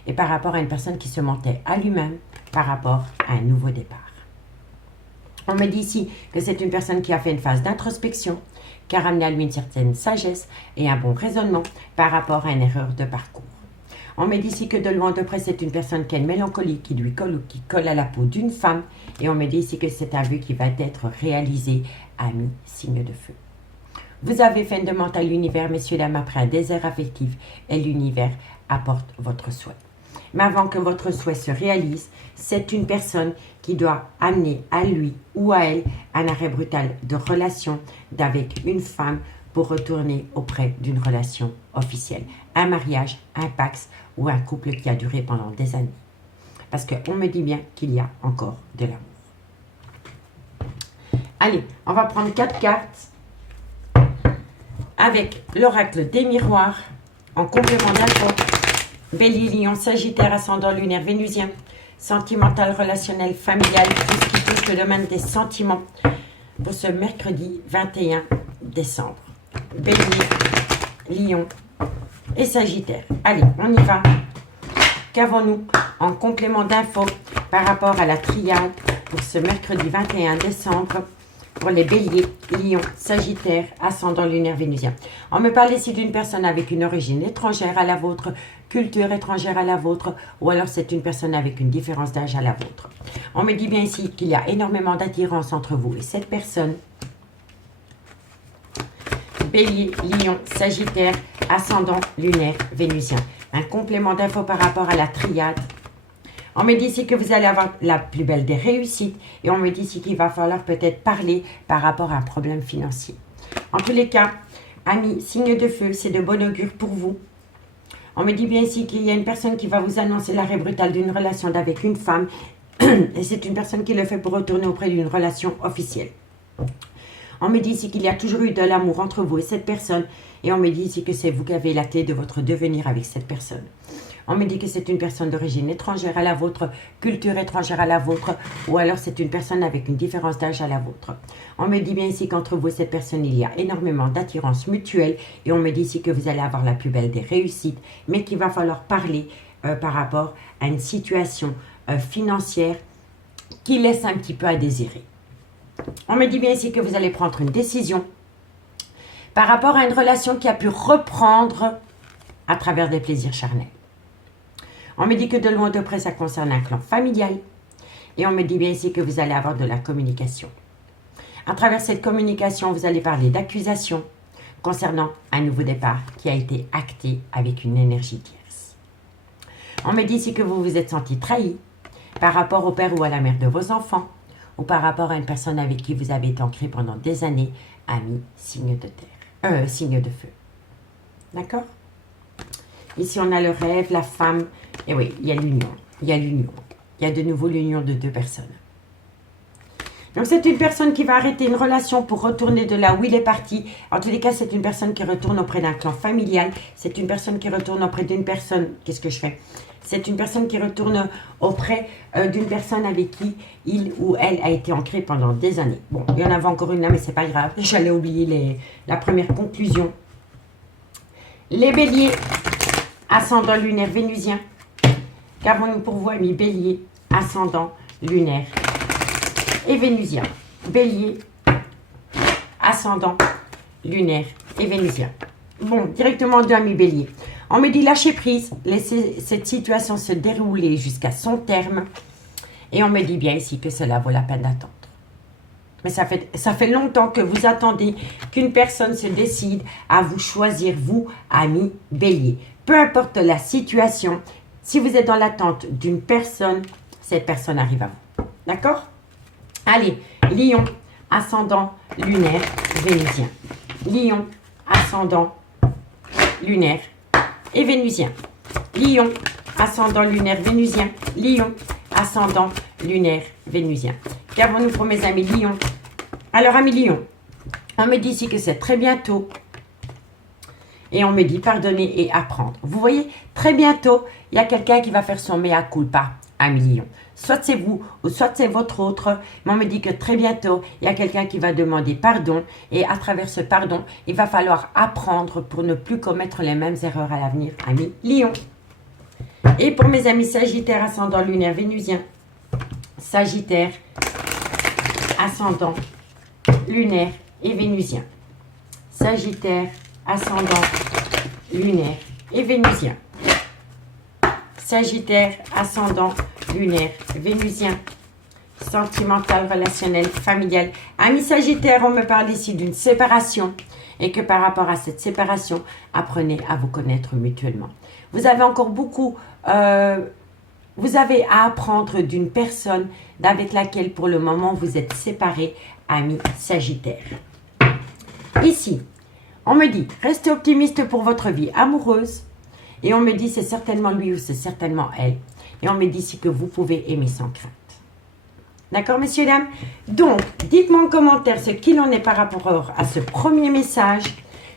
et par rapport à une personne qui se mentait à lui-même par rapport à un nouveau départ. On me dit ici que c'est une personne qui a fait une phase d'introspection, qui a ramené à lui une certaine sagesse et un bon raisonnement par rapport à une erreur de parcours. On me dit ici que de loin de près, c'est une personne qui a une mélancolie qui lui colle ou qui colle à la peau d'une femme. Et on me dit ici que c'est un vœu qui va être réalisé à mi-signe de feu. Vous avez fait une demande à l'univers, messieurs, dames, après un désert affectif et l'univers apporte votre souhait. Mais avant que votre souhait se réalise, c'est une personne qui doit amener à lui ou à elle un arrêt brutal de relation d'avec une femme pour retourner auprès d'une relation officielle. Un mariage, un pax ou un couple qui a duré pendant des années. Parce qu'on me dit bien qu'il y a encore de l'amour. Allez, on va prendre 4 cartes avec l'oracle des miroirs en complément d'info. Bélier, Lion, Sagittaire, ascendant lunaire, Vénusien, sentimental, relationnel, familial, tout ce qui touche le domaine des sentiments pour ce mercredi 21 décembre. Bélier, Lion et Sagittaire. Allez, on y va. Qu'avons-nous en complément d'infos par rapport à la triade pour ce mercredi 21 décembre pour les béliers, lion, sagittaire, ascendant lunaire, vénusien. On me parle ici d'une personne avec une origine étrangère à la vôtre, culture étrangère à la vôtre, ou alors c'est une personne avec une différence d'âge à la vôtre. On me dit bien ici qu'il y a énormément d'attirance entre vous et cette personne. Bélier, lion, sagittaire, ascendant lunaire, vénusien. Un complément d'infos par rapport à la triade. On me dit ici que vous allez avoir la plus belle des réussites et on me dit ici qu'il va falloir peut-être parler par rapport à un problème financier. En tous les cas, amis, signe de feu, c'est de bon augure pour vous. On me dit bien ici qu'il y a une personne qui va vous annoncer l'arrêt brutal d'une relation avec une femme et c'est une personne qui le fait pour retourner auprès d'une relation officielle. On me dit ici qu'il y a toujours eu de l'amour entre vous et cette personne et on me dit ici que c'est vous qui avez la clé de votre devenir avec cette personne. On me dit que c'est une personne d'origine étrangère à la vôtre, culture étrangère à la vôtre, ou alors c'est une personne avec une différence d'âge à la vôtre. On me dit bien ici qu'entre vous et cette personne, il y a énormément d'attirance mutuelle, et on me dit ici que vous allez avoir la plus belle des réussites, mais qu'il va falloir parler par rapport à une situation financière qui laisse un petit peu à désirer. On me dit bien ici que vous allez prendre une décision par rapport à une relation qui a pu reprendre à travers des plaisirs charnels. On me dit que de loin de près, ça concerne un clan familial. Et on me dit bien ici que vous allez avoir de la communication. À travers cette communication, vous allez parler d'accusations concernant un nouveau départ qui a été acté avec une énergie tierce. On me dit ici que vous vous êtes senti trahi par rapport au père ou à la mère de vos enfants ou par rapport à une personne avec qui vous avez été ancré pendant des années, ami, signe de terre, signe de feu. D'accord ? Ici, on a le rêve, la femme. Et oui, il y a l'union. Il y a l'union. Il y a de nouveau l'union de deux personnes. Donc, c'est une personne qui va arrêter une relation pour retourner de là où il est parti. En tous les cas, c'est une personne qui retourne auprès d'un clan familial. C'est une personne qui retourne auprès d'une personne. Qu'est-ce que je fais? C'est une personne qui retourne auprès d'une personne avec qui il ou elle a été ancré pendant des années. Bon, il y en avait encore une là, mais c'est pas grave. J'allais oublier la première conclusion. Les béliers. Ascendant lunaire vénusien. Qu'avons-nous pour vous, amis bélier, ascendant lunaire et vénusien. Bélier, ascendant lunaire et vénusien. Bon, directement de amis bélier. On me dit lâcher prise, laisser cette situation se dérouler jusqu'à son terme. Et on me dit bien ici que cela vaut la peine d'attendre. Mais ça fait longtemps que vous attendez qu'une personne se décide à vous choisir, vous, amis bélier. Peu importe la situation, si vous êtes dans l'attente d'une personne, cette personne arrive à vous. D'accord? Allez, lion, ascendant, lunaire, vénusien. Lion, ascendant, lunaire et vénusien. Lion, ascendant, lunaire, vénusien. Lion, ascendant lunaire vénusien. Qu'avons-nous pour mes amis Lion? Alors, amis Lion, on me dit ici que c'est très bientôt. Et on me dit pardonner et apprendre. Vous voyez, très bientôt, il y a quelqu'un qui va faire son mea culpa, amis Lion. Soit c'est vous, ou soit c'est votre autre. Mais on me dit que très bientôt, il y a quelqu'un qui va demander pardon. Et à travers ce pardon, il va falloir apprendre pour ne plus commettre les mêmes erreurs à l'avenir, amis Lion. Et pour mes amis Sagittaire, ascendant lunaire vénusien. Sagittaire, ascendant lunaire et vénusien. Sagittaire, ascendant lunaire et vénusien. Sagittaire, ascendant lunaire vénusien. Sentimental, relationnel, familial. Amis Sagittaire, on me parle ici d'une séparation et que par rapport à cette séparation, apprenez à vous connaître mutuellement. Vous avez encore beaucoup, vous avez à apprendre d'une personne avec laquelle pour le moment vous êtes séparés, amis Sagittaire. Ici, on me dit, restez optimiste pour votre vie amoureuse. Et on me dit, c'est certainement lui ou c'est certainement elle. Et on me dit ici que vous pouvez aimer sans crainte. D'accord, messieurs, dames? Donc, dites-moi en commentaire ce qu'il en est par rapport à ce premier message.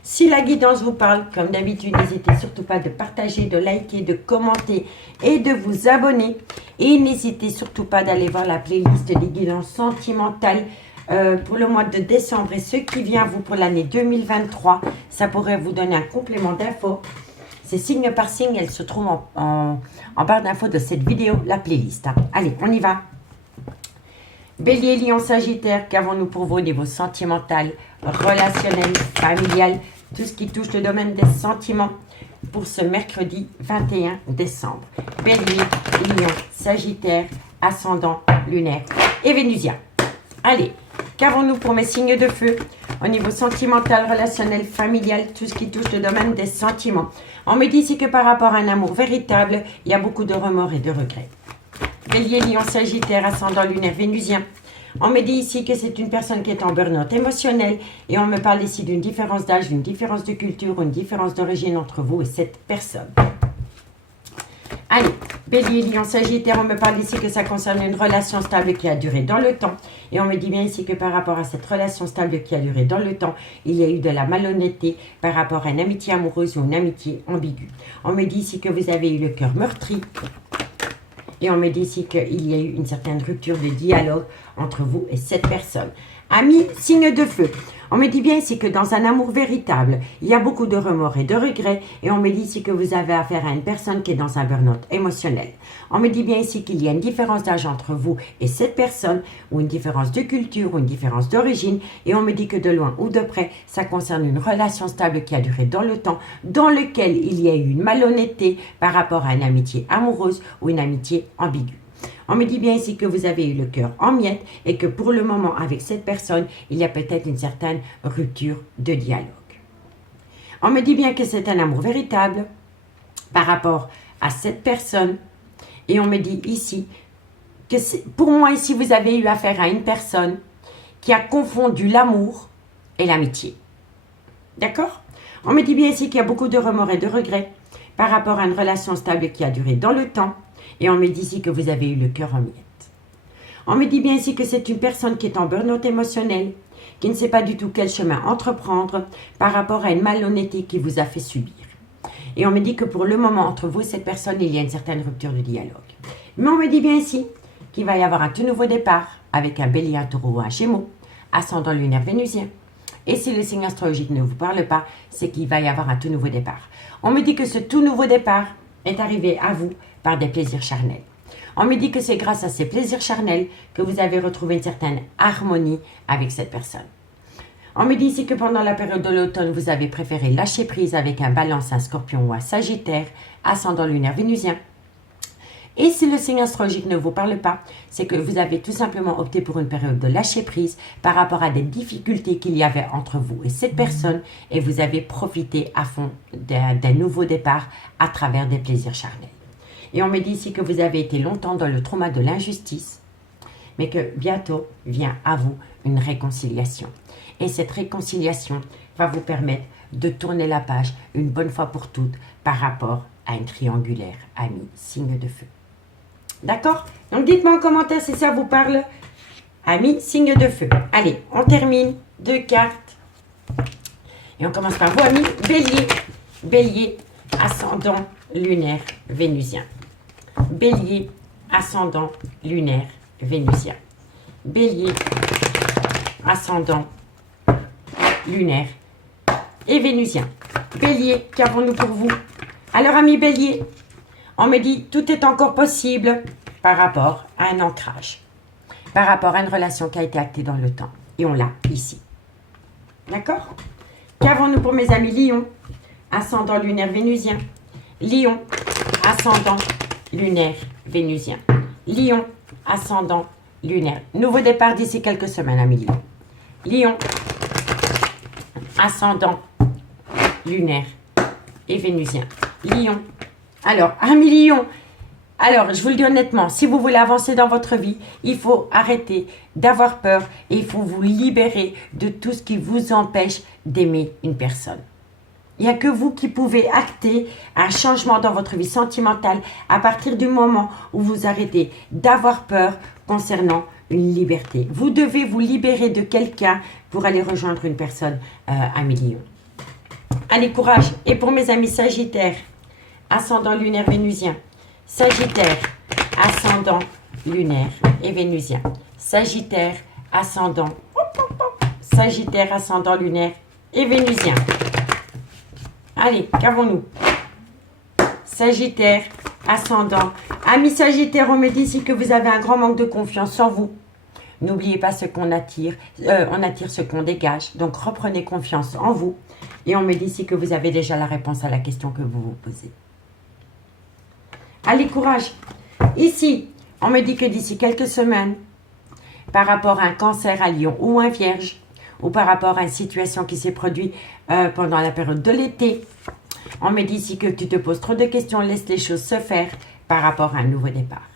Si la guidance vous parle, comme d'habitude, n'hésitez surtout pas de partager, de liker, de commenter et de vous abonner. Et n'hésitez surtout pas d'aller voir la playlist des guidances sentimentales pour le mois de décembre et ce qui vient à vous pour l'année 2023. Ça pourrait vous donner un complément d'infos. C'est signe par signe, elle se trouve en barre d'infos de cette vidéo, la playlist. Allez, on y va. Bélier, Lion, Sagittaire, qu'avons-nous pour vous au niveau sentimental, relationnel, familial, tout ce qui touche le domaine des sentiments pour ce mercredi 21 décembre. Bélier, Lion, Sagittaire, ascendant, lunaire et vénusien. Allez, qu'avons-nous pour mes signes de feu au niveau sentimental, relationnel, familial, tout ce qui touche le domaine des sentiments. On me dit ici que par rapport à un amour véritable, il y a beaucoup de remords et de regrets. Bélier, Lion, Sagittaire, ascendant lunaire vénusien. On me dit ici que c'est une personne qui est en burn-out émotionnel et on me parle ici d'une différence d'âge, d'une différence de culture, une différence d'origine entre vous et cette personne. Allez, Bélier, Lion, Sagittaire, on me parle ici que ça concerne une relation stable qui a duré dans le temps. Et on me dit bien ici que par rapport à cette relation stable qui a duré dans le temps, il y a eu de la malhonnêteté par rapport à une amitié amoureuse ou une amitié ambiguë. On me dit ici que vous avez eu le cœur meurtri. Et on me dit ici qu'il y a eu une certaine rupture de dialogue entre vous et cette personne. Amis, signe de feu. On me dit bien ici que dans un amour véritable, il y a beaucoup de remords et de regrets. Et on me dit ici que vous avez affaire à une personne qui est dans un burn-out émotionnel. On me dit bien ici qu'il y a une différence d'âge entre vous et cette personne, ou une différence de culture, ou une différence d'origine. Et on me dit que de loin ou de près, ça concerne une relation stable qui a duré dans le temps, dans lequel il y a eu une malhonnêteté par rapport à une amitié amoureuse ou une amitié ambiguë. On me dit bien ici que vous avez eu le cœur en miettes et que pour le moment, avec cette personne, il y a peut-être une certaine rupture de dialogue. On me dit bien que c'est un amour véritable par rapport à cette personne. Et on me dit ici que pour moi, ici, vous avez eu affaire à une personne qui a confondu l'amour et l'amitié. D'accord? On me dit bien ici qu'il y a beaucoup de remords et de regrets par rapport à une relation stable qui a duré dans le temps. Et on me dit ici que vous avez eu le cœur en miettes. On me dit bien ici que c'est une personne qui est en burn-out émotionnel, qui ne sait pas du tout quel chemin entreprendre par rapport à une malhonnêteté qui vous a fait subir. Et on me dit que pour le moment, entre vous et cette personne, il y a une certaine rupture de dialogue. Mais on me dit bien ici qu'il va y avoir un tout nouveau départ avec un bélier, un taureau ou un gémeaux, ascendant lunaire vénusien. Et si le signe astrologique ne vous parle pas, c'est qu'il va y avoir un tout nouveau départ. On me dit que ce tout nouveau départ est arrivé à vous par des plaisirs charnels. On me dit que c'est grâce à ces plaisirs charnels que vous avez retrouvé une certaine harmonie avec cette personne. On me dit ici que pendant la période de l'automne, vous avez préféré lâcher prise avec un balance, un scorpion ou un sagittaire, ascendant lunaire vénusien. Et si le signe astrologique ne vous parle pas, c'est que vous avez tout simplement opté pour une période de lâcher prise par rapport à des difficultés qu'il y avait entre vous et cette personne et vous avez profité à fond d'un nouveau départ à travers des plaisirs charnels. Et on me dit ici que vous avez été longtemps dans le trauma de l'injustice, mais que bientôt vient à vous une réconciliation. Et cette réconciliation va vous permettre de tourner la page une bonne fois pour toutes par rapport à une triangulaire, ami, signe de feu. D'accord? Donc, dites-moi en commentaire si ça vous parle. Amis, signe de feu. Allez, on termine. 2 cartes. Et on commence par vous, amis. Bélier. Bélier, ascendant lunaire vénusien. Bélier, ascendant lunaire vénusien. Bélier, ascendant lunaire et vénusien. Bélier, qu'avons-nous pour vous? Alors, amis Bélier, on me dit tout est encore possible par rapport à un ancrage, par rapport à une relation qui a été actée dans le temps. Et on l'a ici. D'accord? Qu'avons-nous pour mes amis Lion? Ascendant lunaire vénusien. Lion, ascendant lunaire vénusien. Lion, ascendant lunaire. Nouveau départ d'ici quelques semaines, amis Lion. Lion, ascendant lunaire et vénusien. Lion. Alors, amis Lion, alors, je vous le dis honnêtement, si vous voulez avancer dans votre vie, il faut arrêter d'avoir peur et il faut vous libérer de tout ce qui vous empêche d'aimer une personne. Il n'y a que vous qui pouvez acter un changement dans votre vie sentimentale à partir du moment où vous arrêtez d'avoir peur concernant une liberté. Vous devez vous libérer de quelqu'un pour aller rejoindre une personne, amis Lion. Allez, courage. Et pour mes amis Sagittaires, ascendant lunaire vénusien. Sagittaire, ascendant lunaire et vénusien. Sagittaire, ascendant. Sagittaire, ascendant lunaire et vénusien. Allez, qu'avons-nous? Sagittaire, ascendant. Amis Sagittaire, on me dit ici que vous avez un grand manque de confiance en vous. N'oubliez pas ce qu'on attire. On attire ce qu'on dégage. Donc, reprenez confiance en vous. Et on me dit ici que vous avez déjà la réponse à la question que vous vous posez. Allez, courage. Ici, on me dit que d'ici quelques semaines, par rapport à un cancer à Lion ou un vierge, ou par rapport à une situation qui s'est produite pendant la période de l'été, on me dit ici que tu te poses trop de questions, laisse les choses se faire par rapport à un nouveau départ.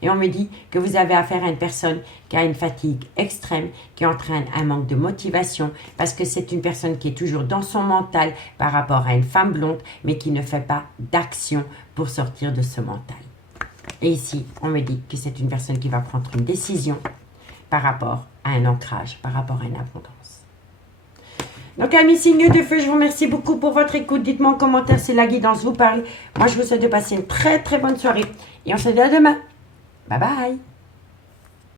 Et on me dit que vous avez affaire à une personne qui a une fatigue extrême, qui entraîne un manque de motivation, parce que c'est une personne qui est toujours dans son mental par rapport à une femme blonde, mais qui ne fait pas d'action pour sortir de ce mental. Et ici, on me dit que c'est une personne qui va prendre une décision par rapport à un ancrage, par rapport à une abondance. Donc, amis signes de feu, je vous remercie beaucoup pour votre écoute. Dites-moi en commentaire si la guidance vous parle. Moi, je vous souhaite de passer une très très bonne soirée. Et on se dit à demain. Bye bye.